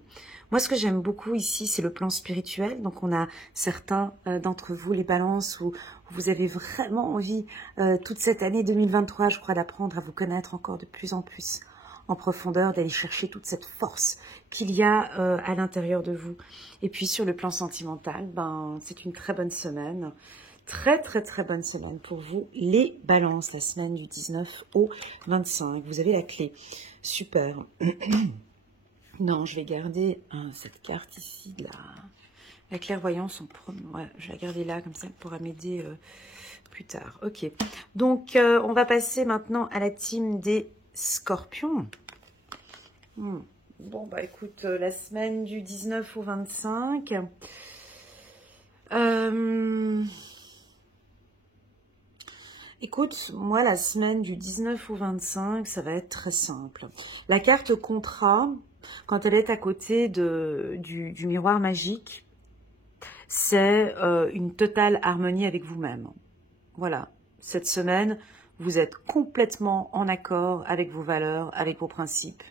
Moi, ce que j'aime beaucoup ici, c'est le plan spirituel. Donc, on a certains d'entre vous, les balances, où vous avez vraiment envie, toute cette année 2023, je crois, d'apprendre à vous connaître encore de plus en plus en profondeur, d'aller chercher toute cette force qu'il y a à l'intérieur de vous. Et puis sur le plan sentimental, ben c'est une très bonne semaine, très bonne semaine pour vous, les balances, la semaine du 19 au 25. Vous avez la clé, super. Non, je vais garder cette carte ici, la clairvoyance en premier. Ouais, je vais la garder là, comme ça elle pourra m'aider plus tard. Ok, donc on va passer maintenant à la team des Scorpion. Bon, bah écoute, la semaine du 19 au 25. Écoute, moi, la semaine du 19 au 25, ça va être très simple. La carte contrat, quand elle est à côté du miroir magique, c'est une totale harmonie avec vous-même. Voilà, cette semaine, vous êtes complètement en accord avec vos valeurs, avec vos principes.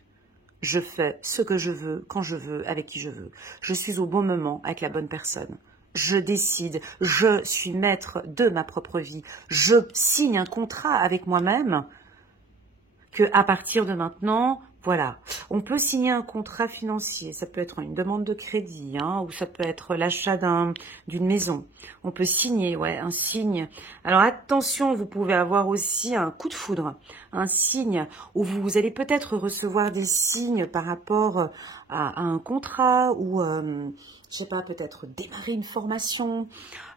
Je fais ce que je veux, quand je veux, avec qui je veux. Je suis au bon moment avec la bonne personne. Je décide, je suis maître de ma propre vie. Je signe un contrat avec moi-même que à partir de maintenant, voilà. On peut signer un contrat financier, ça peut être une demande de crédit, hein, ou ça peut être l'achat d'une maison. On peut signer, ouais, un signe. Alors attention, vous pouvez avoir aussi un coup de foudre, un signe où vous allez peut-être recevoir des signes par rapport à un contrat ou, je sais pas, peut-être démarrer une formation.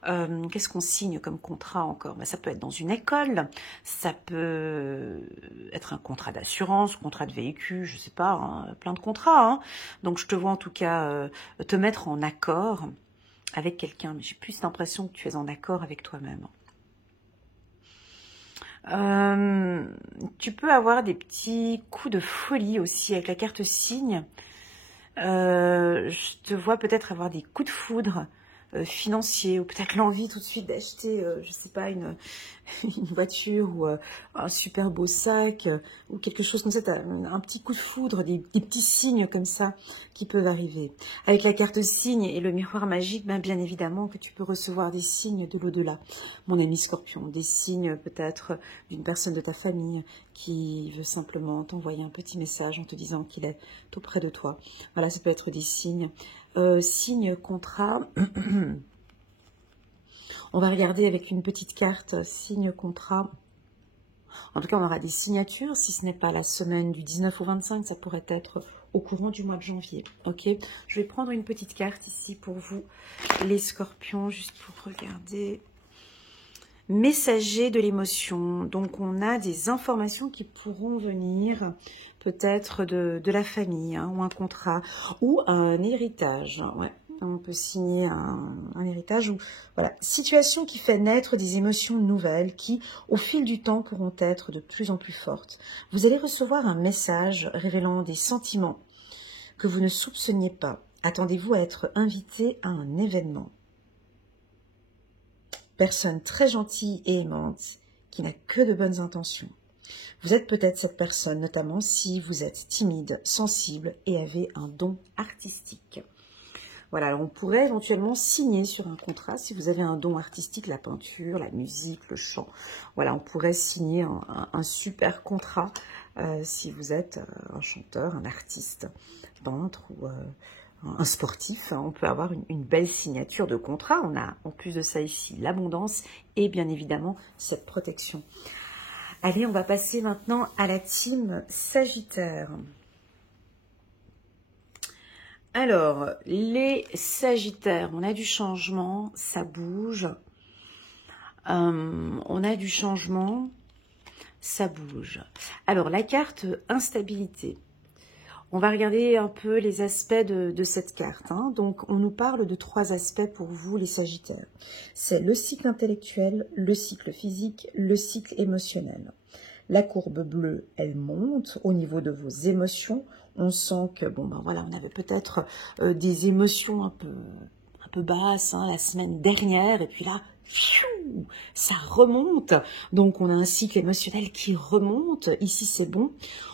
Qu'est-ce qu'on signe comme contrat encore? Ça peut être dans une école, ça peut être un contrat d'assurance, contrat de véhicule, je sais pas, hein, plein de contrats. Hein. Donc je te vois en tout cas te mettre en accord avec quelqu'un, mais j'ai plus l'impression que tu es en accord avec toi-même. Tu peux avoir des petits coups de folie aussi avec la carte signe. Je te vois peut-être avoir des coups de foudre financiers ou peut-être l'envie tout de suite d'acheter, je sais pas, une voiture ou un super beau sac ou quelque chose comme ça. T'as un petit coup de foudre, des petits signes comme ça qui peuvent arriver. Avec la carte signe et le miroir magique, bien évidemment que tu peux recevoir des signes de l'au-delà, mon ami Scorpion, des signes peut-être d'une personne de ta famille qui veut simplement t'envoyer un petit message en te disant qu'il est auprès de toi. Voilà, ça peut être des signes. Signe, contrat. On va regarder avec une petite carte, signe, contrat. En tout cas, on aura des signatures. Si ce n'est pas la semaine du 19 au 25, ça pourrait être au courant du mois de janvier. Ok, je vais prendre une petite carte ici pour vous, les Scorpions, juste pour regarder. messager de l'émotion. Donc on a des informations qui pourront venir peut-être de la famille, hein, ou un contrat, ou un héritage. Ouais, on peut signer un héritage, ou voilà, situation qui fait naître des émotions nouvelles qui, au fil du temps, pourront être de plus en plus fortes. Vous allez recevoir un message révélant des sentiments que vous ne soupçonniez pas. Attendez-vous à être invité à un événement. Personne très gentille et aimante qui n'a que de bonnes intentions. Vous êtes peut-être cette personne, notamment si vous êtes timide, sensible et avez un don artistique. Voilà, alors on pourrait éventuellement signer sur un contrat si vous avez un don artistique, la peinture, la musique, le chant. Voilà, on pourrait signer un super contrat si vous êtes un chanteur, un artiste, peintre ou un sportif. On peut avoir une belle signature de contrat. On a en plus de ça ici l'abondance et bien évidemment cette protection. Allez, on va passer maintenant à la team Sagittaire. Alors, les Sagittaires, on a du changement, ça bouge. On a du changement, ça bouge. Alors, la carte instabilité. On va regarder un peu les aspects de cette carte, hein. Donc, on nous parle de 3 aspects pour vous, les Sagittaires. C'est le cycle intellectuel, le cycle physique, le cycle émotionnel. La courbe bleue, elle monte au niveau de vos émotions. On sent que, bon, ben voilà, on avait peut-être des émotions un peu basses, hein, la semaine dernière, et puis là, ça remonte. Donc, on a un cycle émotionnel qui remonte. Ici, c'est bon.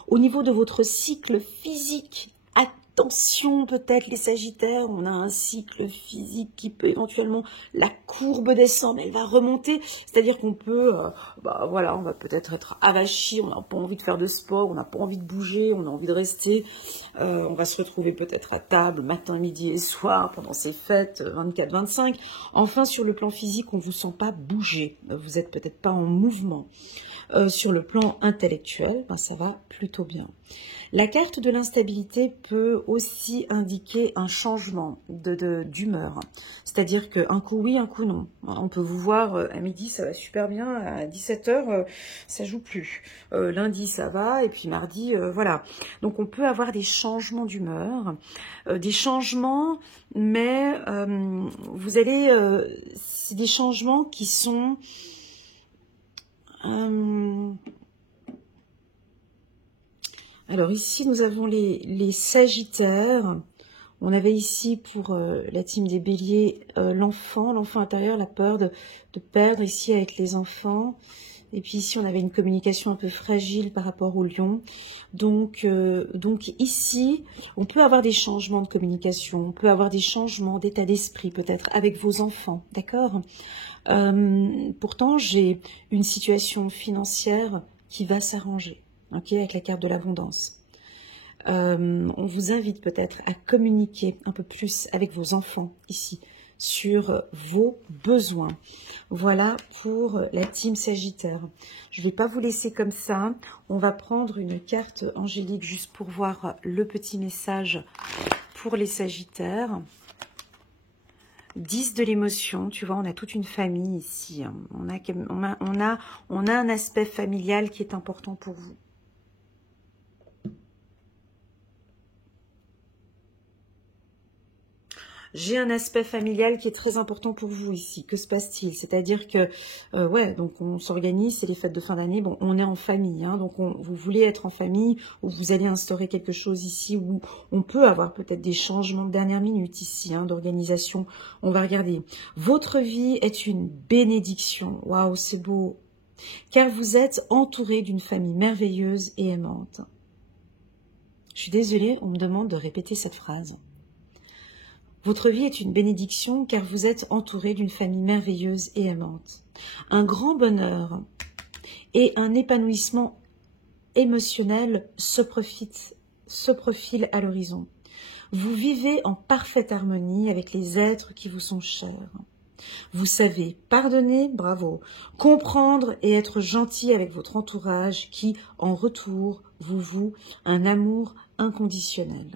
Au niveau de votre cycle physique, attention, peut-être les Sagittaires, on a un cycle physique qui peut éventuellement, la courbe descendre, elle va remonter. C'est-à-dire qu'on peut, voilà, on va peut-être être avachi, on n'a pas envie de faire de sport, on n'a pas envie de bouger, on a envie de rester. On va se retrouver peut-être à table matin, midi et soir pendant ces fêtes 24-25. Enfin, sur le plan physique, on ne vous sent pas bouger. Vous n'êtes peut-être pas en mouvement. Sur le plan intellectuel, ça va plutôt bien. La carte de l'instabilité peut aussi indiquer un changement d'humeur. C'est-à-dire qu'un coup oui, un coup non. On peut vous voir à midi, ça va super bien, à 17h, ça joue plus. Lundi, ça va, et puis mardi, voilà. Donc on peut avoir des changements d'humeur, des changements, mais vous allez... c'est des changements qui sont... Alors ici, nous avons les Sagittaires. On avait ici pour la team des Béliers l'enfant intérieur, la peur de perdre ici avec les enfants. Et puis ici, on avait une communication un peu fragile par rapport au lion. Donc ici, on peut avoir des changements de communication, on peut avoir des changements d'état d'esprit peut-être avec vos enfants, d'accord ? Pourtant, j'ai une situation financière qui va s'arranger, ok, avec la carte de l'abondance. On vous invite peut-être à communiquer un peu plus avec vos enfants ici sur vos besoins. Voilà pour la team Sagittaire. Je ne vais pas vous laisser comme ça. On va prendre une carte angélique juste pour voir le petit message pour les Sagittaires. 10 de l'émotion, tu vois, on a toute une famille ici. On a un aspect familial qui est important pour vous. J'ai un aspect familial qui est très important pour vous ici. Que se passe-t-il? C'est-à-dire que, ouais, donc on s'organise, c'est les fêtes de fin d'année, bon, on est en famille, hein, donc vous voulez être en famille, ou vous allez instaurer quelque chose ici, où on peut avoir peut-être des changements de dernière minute ici, hein, d'organisation. On va regarder. Votre vie est une bénédiction. Waouh, c'est beau. Car vous êtes entouré d'une famille merveilleuse et aimante. Je suis désolée, on me demande de répéter cette phrase. Votre vie est une bénédiction car vous êtes entouré d'une famille merveilleuse et aimante. Un grand bonheur et un épanouissement émotionnel se profilent à l'horizon. Vous vivez en parfaite harmonie avec les êtres qui vous sont chers. Vous savez pardonner, bravo, comprendre et être gentil avec votre entourage qui, en retour, vous voue un amour inconditionnel.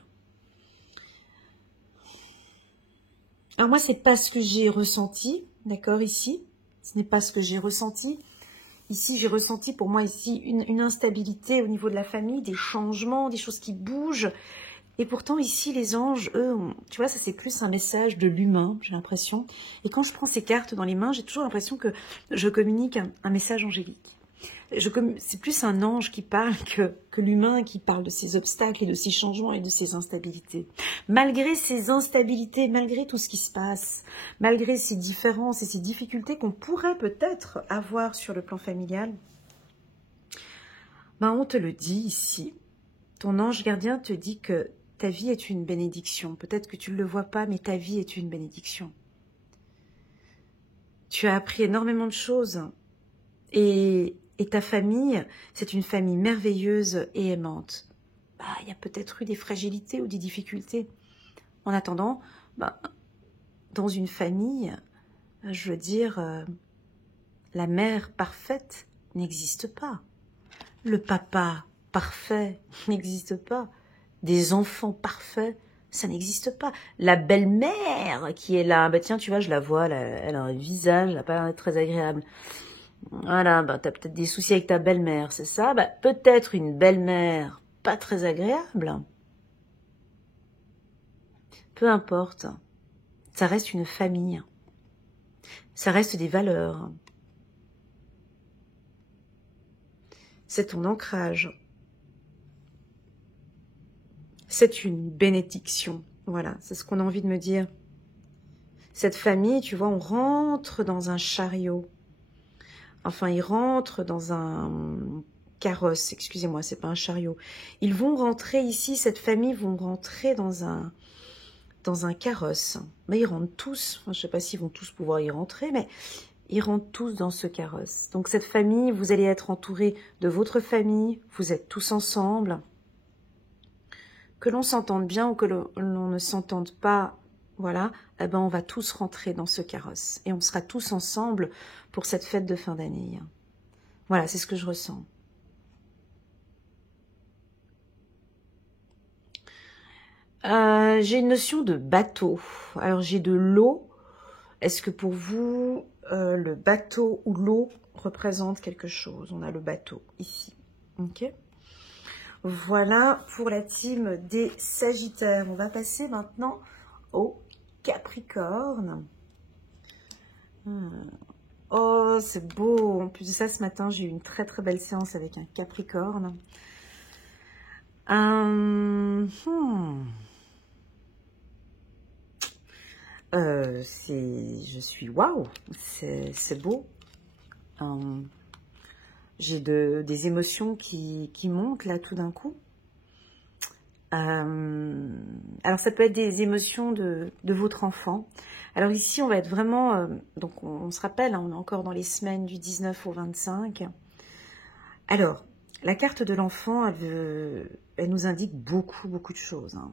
Alors moi, c'est pas ce que j'ai ressenti, d'accord, ici. Ce n'est pas ce que j'ai ressenti. Ici, j'ai ressenti pour moi ici une instabilité au niveau de la famille, des changements, des choses qui bougent. Et pourtant, ici, les anges, eux, tu vois, ça c'est plus un message de l'humain, j'ai l'impression. Et quand je prends ces cartes dans les mains, j'ai toujours l'impression que je communique un message angélique. C'est plus un ange qui parle que l'humain qui parle de ces obstacles et de ces changements et de ces instabilités. Malgré ces instabilités, malgré tout ce qui se passe, malgré ces différences et ces difficultés qu'on pourrait peut-être avoir sur le plan familial, ben on te le dit ici. Ton ange gardien te dit que ta vie est une bénédiction. Peut-être que tu ne le vois pas, mais ta vie est une bénédiction. Tu as appris énormément de choses et ta famille, c'est une famille merveilleuse et aimante. Bah, il y a peut-être eu des fragilités ou des difficultés. En attendant, bah, dans une famille, je veux dire, la mère parfaite n'existe pas. Le papa parfait n'existe pas. Des enfants parfaits, ça n'existe pas. La belle-mère qui est là, bah tiens, tu vois, je la vois, elle a un visage, elle n'a pas l'air très agréable. Voilà, bah t'as peut-être des soucis avec ta belle-mère, c'est ça? Bah peut-être une belle-mère pas très agréable. Peu importe, ça reste une famille. Ça reste des valeurs. C'est ton ancrage. C'est une bénédiction. Voilà, c'est ce qu'on a envie de me dire. Cette famille, tu vois, on rentre dans un chariot. Enfin, ils rentrent dans un carrosse, excusez-moi, c'est pas un chariot. Ils vont rentrer ici, cette famille vont rentrer dans un carrosse. Mais ils rentrent tous, enfin, je sais pas s'ils vont tous pouvoir y rentrer, mais ils rentrent tous dans ce carrosse. Donc cette famille, vous allez être entouré de votre famille, vous êtes tous ensemble. Que l'on s'entende bien ou que l'on ne s'entende pas, voilà, eh ben on va tous rentrer dans ce carrosse. Et on sera tous ensemble pour cette fête de fin d'année. Voilà, c'est ce que je ressens. J'ai une notion de bateau. Alors j'ai de l'eau. Est-ce que pour vous, le bateau ou l'eau représente quelque chose? On a le bateau ici. Ok. Voilà pour la team des Sagittaires. On va passer maintenant au Capricorne. Oh, c'est beau. En plus de ça, ce matin, j'ai eu une très très belle séance avec un Capricorne. Je suis waouh, c'est beau. J'ai des émotions qui montent là tout d'un coup. Alors ça peut être des émotions de votre enfant. Alors ici on va être vraiment, donc on se rappelle, hein, on est encore dans les semaines du 19 au 25. Alors la carte de l'enfant, elle nous indique beaucoup de choses. Hein.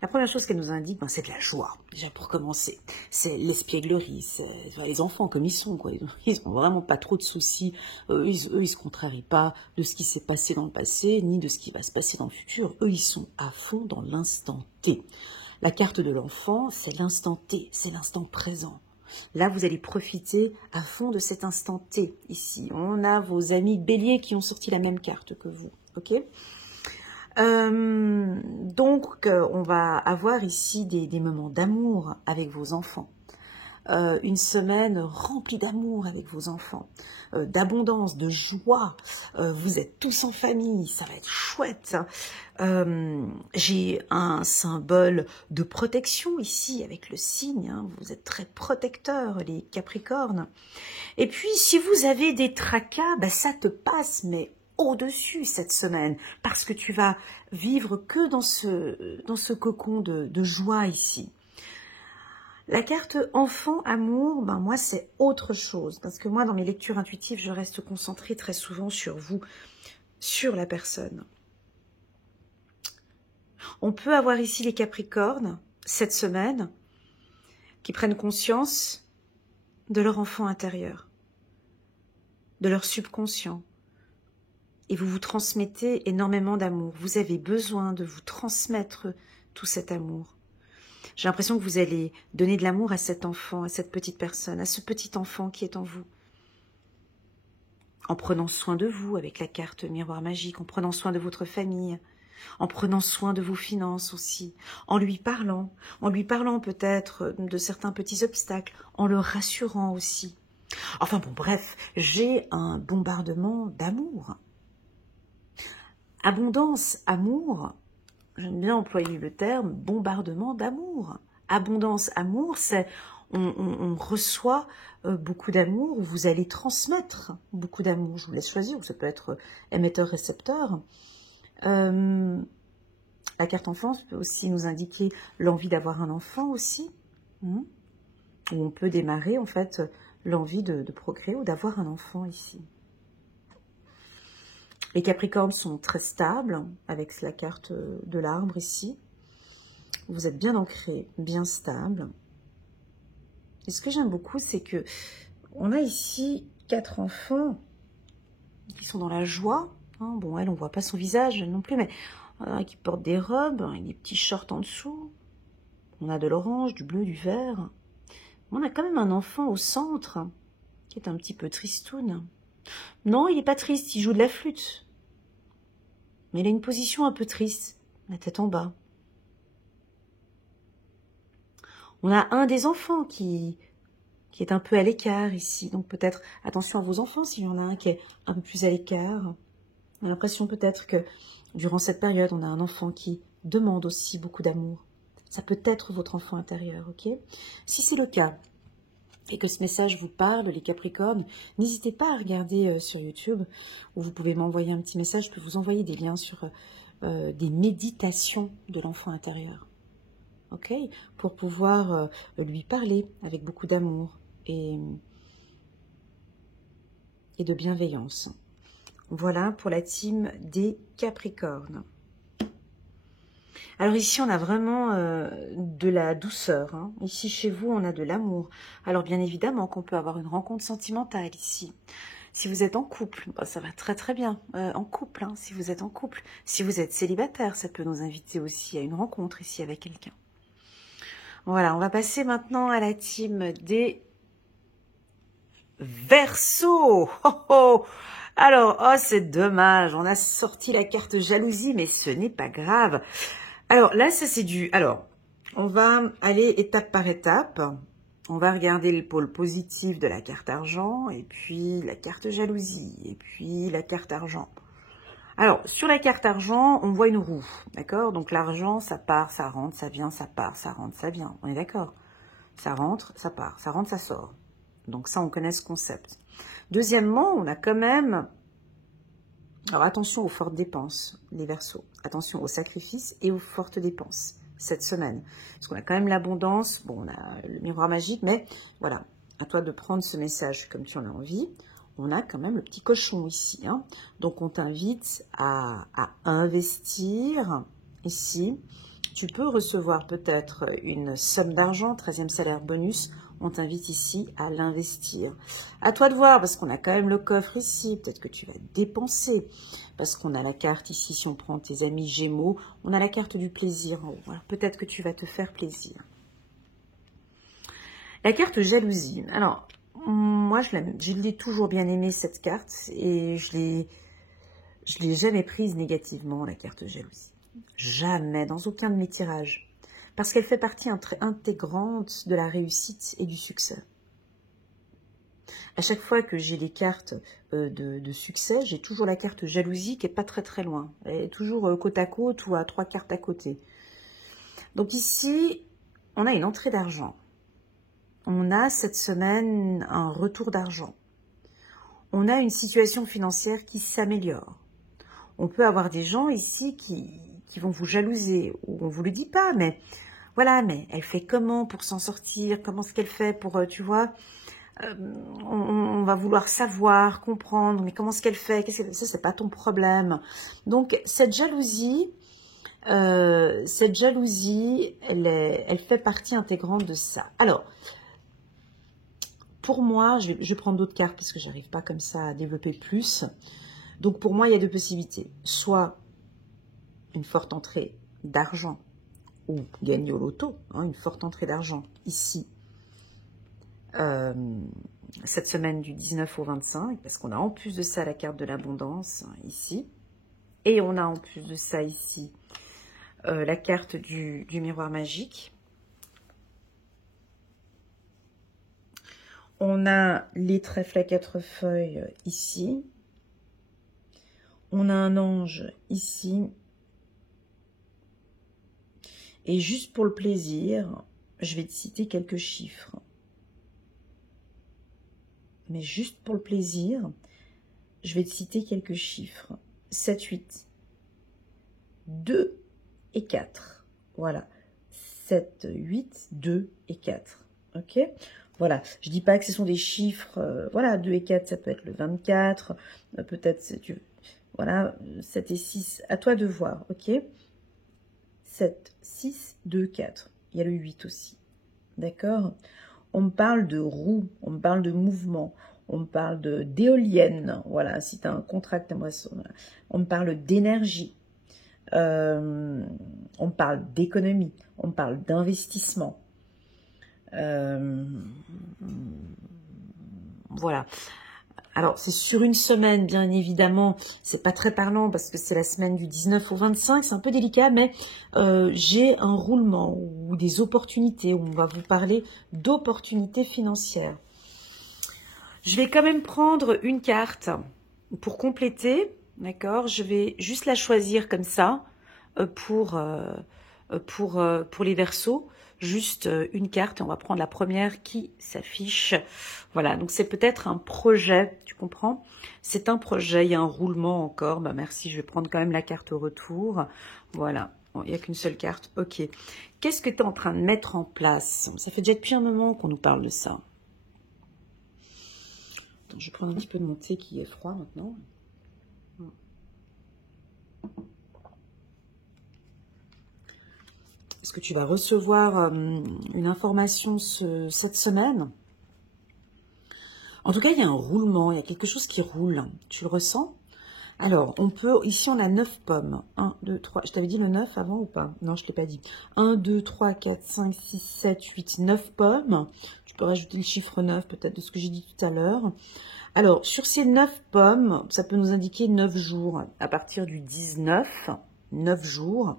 La première chose qu'elle nous indique, ben, c'est de la joie, déjà pour commencer. C'est l'espièglerie, c'est les enfants comme ils sont, quoi. Ils n'ont vraiment pas trop de soucis. Eux, ils se contrarient pas de ce qui s'est passé dans le passé, ni de ce qui va se passer dans le futur. Eux, ils sont à fond dans l'instant T. La carte de l'enfant, c'est l'instant T, c'est l'instant présent. Là, vous allez profiter à fond de cet instant T, ici. On a vos amis béliers qui ont sorti la même carte que vous, ok ? Donc, on va avoir ici des moments d'amour avec vos enfants. Une semaine remplie d'amour avec vos enfants, d'abondance, de joie. Vous êtes tous en famille, ça va être chouette. J'ai un symbole de protection ici avec le cygne. Hein. Vous êtes très protecteurs, les Capricornes. Et puis, si vous avez des tracas, bah, ça te passe, mais au-dessus cette semaine, parce que tu vas vivre que dans ce cocon de joie ici. La carte enfant, amour, ben moi c'est autre chose, parce que moi dans mes lectures intuitives, je reste concentrée très souvent sur vous, sur la personne. On peut avoir ici les Capricornes, cette semaine, qui prennent conscience de leur enfant intérieur, de leur subconscient. Et vous vous transmettez énormément d'amour. Vous avez besoin de vous transmettre tout cet amour. J'ai l'impression que vous allez donner de l'amour à cet enfant, à cette petite personne, à ce petit enfant qui est en vous. En prenant soin de vous avec la carte miroir magique, en prenant soin de votre famille, en prenant soin de vos finances aussi, en lui parlant peut-être de certains petits obstacles, en le rassurant aussi. Enfin bon, bref, j'ai un bombardement d'amour. Abondance, amour, j'aime bien employer le terme bombardement d'amour. Abondance, amour, c'est on reçoit beaucoup d'amour, vous allez transmettre beaucoup d'amour. Je vous laisse choisir, ou ça peut être émetteur-récepteur. La carte enfance peut aussi nous indiquer l'envie d'avoir un enfant aussi, où on peut démarrer en fait l'envie de procréer ou d'avoir un enfant ici. Les Capricornes sont très stables avec la carte de l'arbre ici. Vous êtes bien ancré, bien stable. Et ce que j'aime beaucoup, c'est que on a ici 4 enfants qui sont dans la joie. Bon, elle, on voit pas son visage non plus, mais qui portent des robes, avec des petits shorts en dessous. On a de l'orange, du bleu, du vert. On a quand même un enfant au centre qui est un petit peu tristoun. Non, il n'est pas triste, il joue de la flûte. Mais il a une position un peu triste, la tête en bas. On a un des enfants qui est un peu à l'écart ici. Donc peut-être, attention à vos enfants s'il y en a un qui est un peu plus à l'écart. On a l'impression peut-être que durant cette période, on a un enfant qui demande aussi beaucoup d'amour. Ça peut être votre enfant intérieur, ok? Si c'est le cas, et que ce message vous parle, les Capricornes, n'hésitez pas à regarder sur YouTube, où vous pouvez m'envoyer un petit message, je peux vous envoyer des liens sur des méditations de l'enfant intérieur. Ok, pour pouvoir lui parler avec beaucoup d'amour et de bienveillance. Voilà pour la team des Capricornes. Alors ici, on a vraiment de la douceur. Hein. Ici, chez vous, on a de l'amour. Alors bien évidemment qu'on peut avoir une rencontre sentimentale ici. Si vous êtes en couple, bah, ça va très très bien. En couple, hein, si vous êtes en couple. Si vous êtes célibataire, ça peut nous inviter aussi à une rencontre ici avec quelqu'un. Voilà, on va passer maintenant à la team des Verseaux. Oh, oh. Alors, oh, c'est dommage, on a sorti la carte jalousie, mais ce n'est pas grave. Alors là, ça c'est du... Alors, on va aller étape par étape. On va regarder le pôle positif de la carte argent, et puis la carte jalousie, et puis la carte argent. Alors, sur la carte argent, on voit une roue, d'accord? Donc l'argent, ça part, ça rentre, ça vient, ça part, ça rentre, ça vient. On est d'accord? Ça rentre, ça part, ça rentre, ça sort. Donc ça, on connaît ce concept. Deuxièmement, on a quand même... Alors attention aux fortes dépenses, les Verseaux. Attention aux sacrifices et aux fortes dépenses cette semaine. Parce qu'on a quand même l'abondance. Bon, on a le miroir magique, mais voilà. À toi de prendre ce message comme tu en as envie. On a quand même le petit cochon ici. Hein. Donc, on t'invite à investir ici. Tu peux recevoir peut-être une somme d'argent, 13e salaire bonus. On t'invite ici à l'investir. À toi de voir, parce qu'on a quand même le coffre ici. Peut-être que tu vas dépenser. Parce qu'on a la carte ici, si on prend tes amis Gémeaux, on a la carte du plaisir en haut. Voilà, peut-être que tu vas te faire plaisir. La carte jalousie. Alors, moi, je l'ai toujours bien aimée, cette carte. Et je l'ai jamais prise négativement, la carte jalousie. Jamais, dans aucun de mes tirages. Parce qu'elle fait partie intégrante de la réussite et du succès. À chaque fois que j'ai les cartes de succès, j'ai toujours la carte jalousie qui n'est pas très très loin. Elle est toujours côte à côte ou à 3 cartes à côté. Donc ici, on a une entrée d'argent. On a cette semaine un retour d'argent. On a une situation financière qui s'améliore. On peut avoir des gens ici qui vont vous jalouser, ou on ne vous le dit pas, mais voilà, mais elle fait comment pour s'en sortir, comment est-ce qu'elle fait pour, tu vois, on va vouloir savoir, comprendre, mais comment est-ce qu'elle fait, ça c'est pas ton problème. Donc cette jalousie, elle fait partie intégrante de ça. Alors, pour moi, je vais prendre d'autres cartes parce que j'arrive pas comme ça à développer plus. Donc pour moi, il y a deux possibilités. Soit une forte entrée d'argent ou gagner au loto, hein, une forte entrée d'argent ici, cette semaine du 19 au 25, parce qu'on a en plus de ça la carte de l'abondance, hein, ici, et on a en plus de ça ici la carte du miroir magique. On a les trèfles à 4 feuilles ici. On a un ange ici. Et juste pour le plaisir, je vais te citer quelques chiffres. Mais juste pour le plaisir, je vais te citer quelques chiffres. 7, 8, 2 et 4. Voilà. 7, 8, 2 et 4. Ok ? Voilà. Je dis pas que ce sont des chiffres. Voilà, 2 et 4, ça peut être le 24. Peut-être, voilà, 7 et 6. À toi de voir. Ok ? 7, 6, 2, 4. Il y a le 8 aussi. D'accord ? On me parle de roue, on me parle de mouvement, on me parle d'éolienne. Voilà, si tu as un contrat que tu aimerais... On me parle d'énergie. On me parle d'économie. On me parle d'investissement. Voilà. Alors, c'est sur une semaine, bien évidemment. C'est pas très parlant parce que c'est la semaine du 19 au 25. C'est un peu délicat, mais j'ai un roulement ou des opportunités. Où on va vous parler d'opportunités financières. Je vais quand même prendre une carte pour compléter. D'accord ? Je vais juste la choisir comme ça pour les Verseaux. Juste une carte et on va prendre la première qui s'affiche. Voilà, donc c'est peut-être un projet, tu comprends? C'est un projet, il y a un roulement encore. Bah merci, je vais prendre quand même la carte au retour. Voilà, bon, il n'y a qu'une seule carte. Ok. Qu'est-ce que tu es en train de mettre en place? Ça fait déjà depuis un moment qu'on nous parle de ça. Attends, je vais prendre un petit peu de mon thé qui est froid maintenant. Est-ce que tu vas recevoir une information cette semaine? En tout cas, il y a un roulement, il y a quelque chose qui roule. Tu le ressens? Alors, on peut... Ici, on a 9 pommes. 1, 2, 3... Je t'avais dit le 9 avant ou pas? Non, je ne l'ai pas dit. 1, 2, 3, 4, 5, 6, 7, 8, 9 pommes. Tu peux rajouter le chiffre 9, peut-être, de ce que j'ai dit tout à l'heure. Alors, sur ces 9 pommes, ça peut nous indiquer 9 jours. À partir du 19, 9 jours...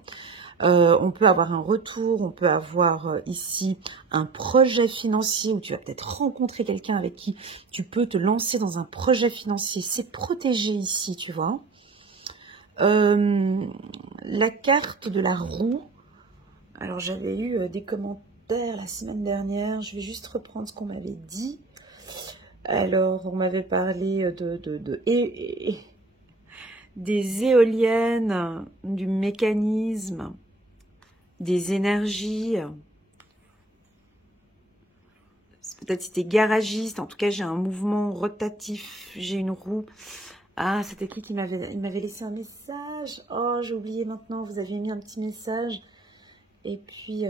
on peut avoir un retour, on peut avoir ici un projet financier où tu vas peut-être rencontrer quelqu'un avec qui tu peux te lancer dans un projet financier. C'est protégé ici, tu vois. La carte de la roue. Alors, j'avais eu des commentaires la semaine dernière. Je vais juste reprendre ce qu'on m'avait dit. Alors, on m'avait parlé des éoliennes, du mécanisme, des énergies. Peut-être si tu es garagiste, en tout cas j'ai un mouvement rotatif, j'ai une roue. Ah, c'était qui m'avait laissé un message? Oh, j'ai oublié maintenant, vous aviez mis un petit message. Et puis,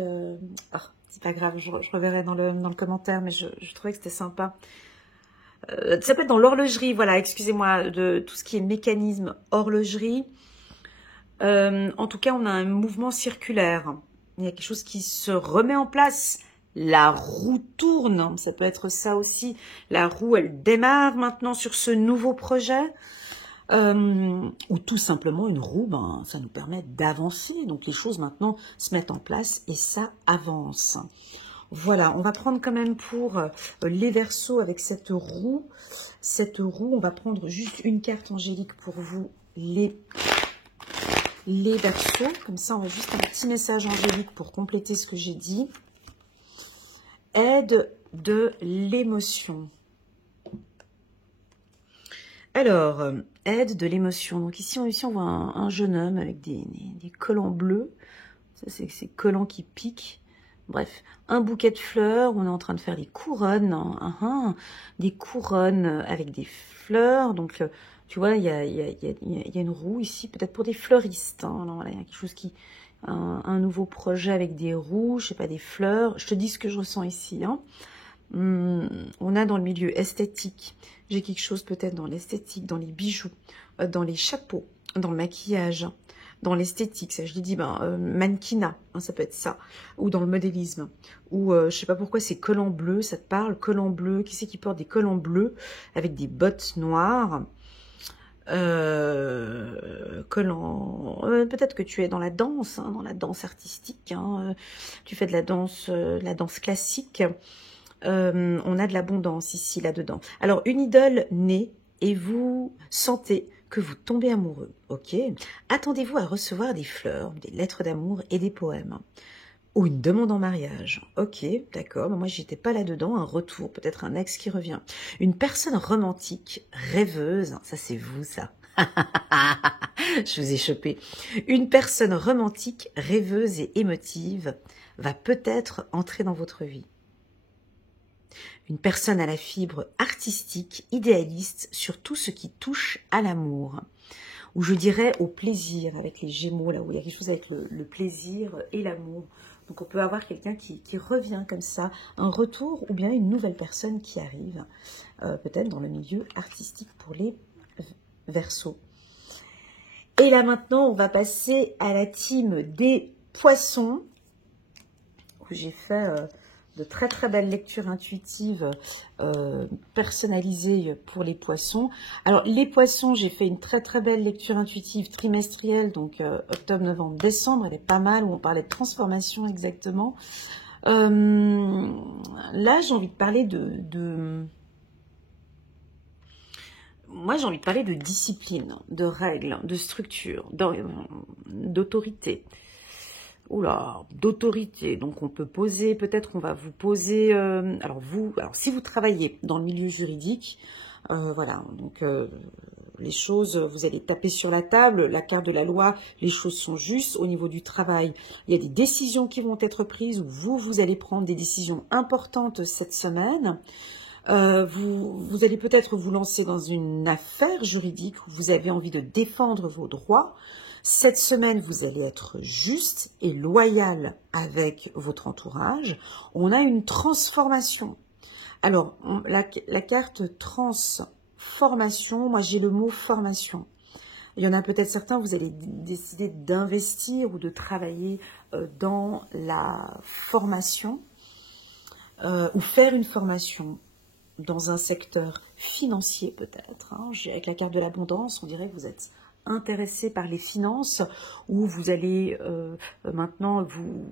c'est pas grave, je reverrai dans le commentaire, mais je trouvais que c'était sympa. Ça peut être dans l'horlogerie, voilà, excusez-moi, de tout ce qui est mécanisme, horlogerie. En tout cas, on a un mouvement circulaire. Il y a quelque chose qui se remet en place. La roue tourne, ça peut être ça aussi. La roue, elle démarre maintenant sur ce nouveau projet. Ou tout simplement une roue, ben, ça nous permet d'avancer. Donc les choses maintenant se mettent en place et ça avance. Voilà, on va prendre quand même pour les Verseaux avec cette roue. Cette roue, on va prendre juste une carte angélique pour vous, les Verseaux. Comme ça, on va juste un petit message angélique pour compléter ce que j'ai dit. Aide de l'émotion. Alors, aide de l'émotion. Donc ici, on voit un jeune homme avec des collants bleus. Ça, c'est ces collants qui piquent. Bref, un bouquet de fleurs. On est en train de faire des couronnes. Des couronnes avec des fleurs. Donc, tu vois, il y a une roue ici, peut-être pour des fleuristes. Alors, voilà, il y a quelque chose qui... Un nouveau projet avec des roues, je sais pas, des fleurs. Je te dis ce que je ressens ici. On a dans le milieu esthétique, j'ai quelque chose peut-être dans l'esthétique, dans les bijoux, dans les chapeaux, dans le maquillage, dans l'esthétique, ça je l'ai dit, mannequinat, hein, ça peut être ça, ou dans le modélisme, ou je sais pas pourquoi c'est collant bleu, ça te parle, collant bleu, qui c'est qui porte des collants bleus avec des bottes noires, peut-être que tu es dans la danse, hein, dans la danse artistique, hein, tu fais de la danse classique, on a de l'abondance ici, là-dedans. Alors, une idole naît et vous sentez que vous tombez amoureux, ok? Attendez-vous à recevoir des fleurs, des lettres d'amour et des poèmes. Ou une demande en mariage. Ok, d'accord, moi j'étais pas là-dedans, un retour, peut-être un ex qui revient. Une personne romantique, rêveuse, ça c'est vous ça. Je vous ai chopé. Une personne romantique, rêveuse et émotive va peut-être entrer dans votre vie. Une personne à la fibre artistique, idéaliste sur tout ce qui touche à l'amour. Ou je dirais au plaisir, avec les Gémeaux, là où il y a quelque chose avec le plaisir et l'amour. Donc on peut avoir quelqu'un qui revient comme ça, un retour ou bien une nouvelle personne qui arrive, peut-être dans le milieu artistique pour les Verseaux. Et là maintenant, on va passer à la team des Poissons, où j'ai fait de très très belles lectures intuitives personnalisées pour les Poissons. Alors les Poissons, j'ai fait une très très belle lecture intuitive trimestrielle, donc octobre, novembre, décembre, elle est pas mal, où on parlait de transformation exactement. Là, j'ai envie de parler moi, j'ai envie de parler de discipline, de règles, de structure, d'autorité. Oula, d'autorité. Donc, on peut poser, peut-être on va vous poser... alors, si vous travaillez dans le milieu juridique, voilà, donc les choses, vous allez taper sur la table, la carte de la loi, les choses sont justes. Au niveau du travail, il y a des décisions qui vont être prises, où vous allez prendre des décisions importantes cette semaine. Vous allez peut-être vous lancer dans une affaire juridique où vous avez envie de défendre vos droits. Cette semaine, vous allez être juste et loyal avec votre entourage. On a une transformation. Alors, la carte transformation, moi j'ai le mot formation. Il y en a peut-être certains, vous allez décider d'investir ou de travailler dans la formation ou faire une formation dans un secteur financier peut-être. Hein. Avec la carte de l'abondance, on dirait que vous êtes intéressé par les finances ou vous allez maintenant vous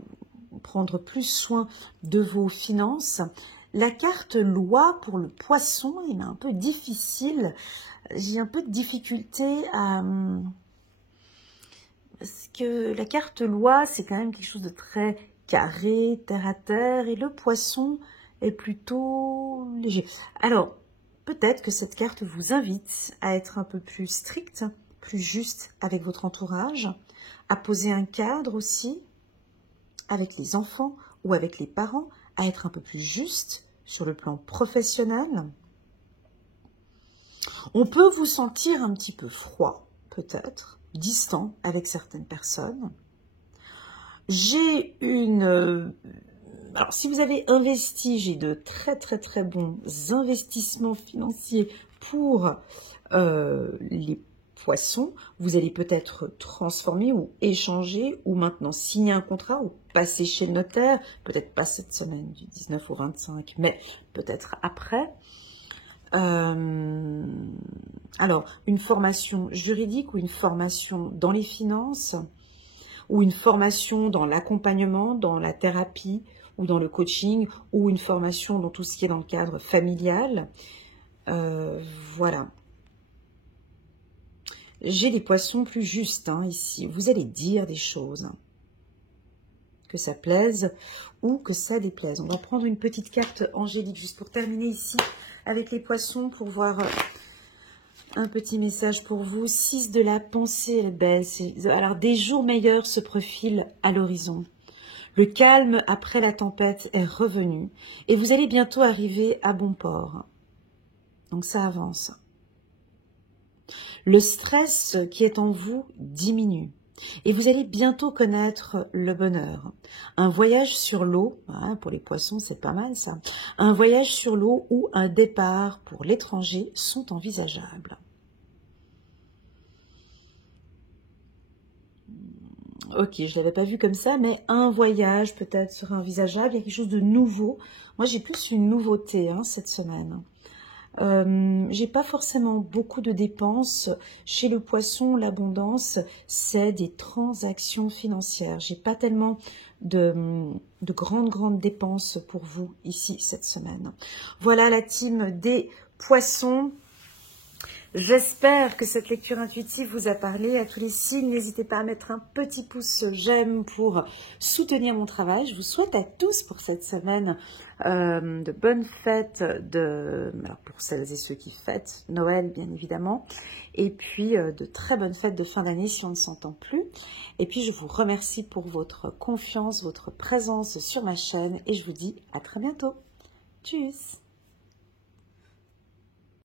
prendre plus soin de vos finances. La carte loi pour le Poisson, il est un peu difficile. J'ai un peu de difficulté à... Parce que la carte loi, c'est quand même quelque chose de très carré, terre à terre, et le Poisson est plutôt léger. Alors, peut-être que cette carte vous invite à être un peu plus strict, plus juste avec votre entourage, à poser un cadre aussi avec les enfants ou avec les parents, à être un peu plus juste sur le plan professionnel. On peut vous sentir un petit peu froid, peut-être, distant avec certaines personnes. J'ai une... Alors, si vous avez investi, j'ai de très très très bons investissements financiers pour les Poissons. Vous allez peut-être transformer ou échanger ou maintenant signer un contrat ou passer chez le notaire. Peut-être pas cette semaine du 19 au 25, mais peut-être après. Alors, une formation juridique ou une formation dans les finances ou une formation dans l'accompagnement, dans la thérapie ou dans le coaching ou une formation dans tout ce qui est dans le cadre familial. Voilà. J'ai des Poissons plus justes hein, ici. Vous allez dire des choses. Que ça plaise ou que ça déplaise. On va prendre une petite carte angélique juste pour terminer ici avec les Poissons pour voir un petit message pour vous. 6 de la pensée, elle est belle. Alors, des jours meilleurs se profilent à l'horizon. Le calme après la tempête est revenu et vous allez bientôt arriver à bon port. Donc, ça avance. Le stress qui est en vous diminue et vous allez bientôt connaître le bonheur. Un voyage sur l'eau, hein, pour les Poissons c'est pas mal ça, un voyage sur l'eau ou un départ pour l'étranger sont envisageables. Ok, je ne l'avais pas vu comme ça, mais un voyage peut-être serait envisageable. Il y a quelque chose de nouveau. Moi, j'ai plus une nouveauté hein, cette semaine. J'ai pas forcément beaucoup de dépenses. Chez le poisson, l'abondance, c'est des transactions financières. J'ai pas tellement de grandes dépenses pour vous ici cette semaine. Voilà la team des poissons. J'espère que cette lecture intuitive vous a parlé. À tous les signes, n'hésitez pas à mettre un petit pouce j'aime pour soutenir mon travail. Je vous souhaite à tous pour cette semaine de bonnes fêtes, alors pour celles et ceux qui fêtent Noël bien évidemment, et puis de très bonnes fêtes de fin d'année si on ne s'entend plus. Et puis je vous remercie pour votre confiance, votre présence sur ma chaîne et je vous dis à très bientôt. Tchuss!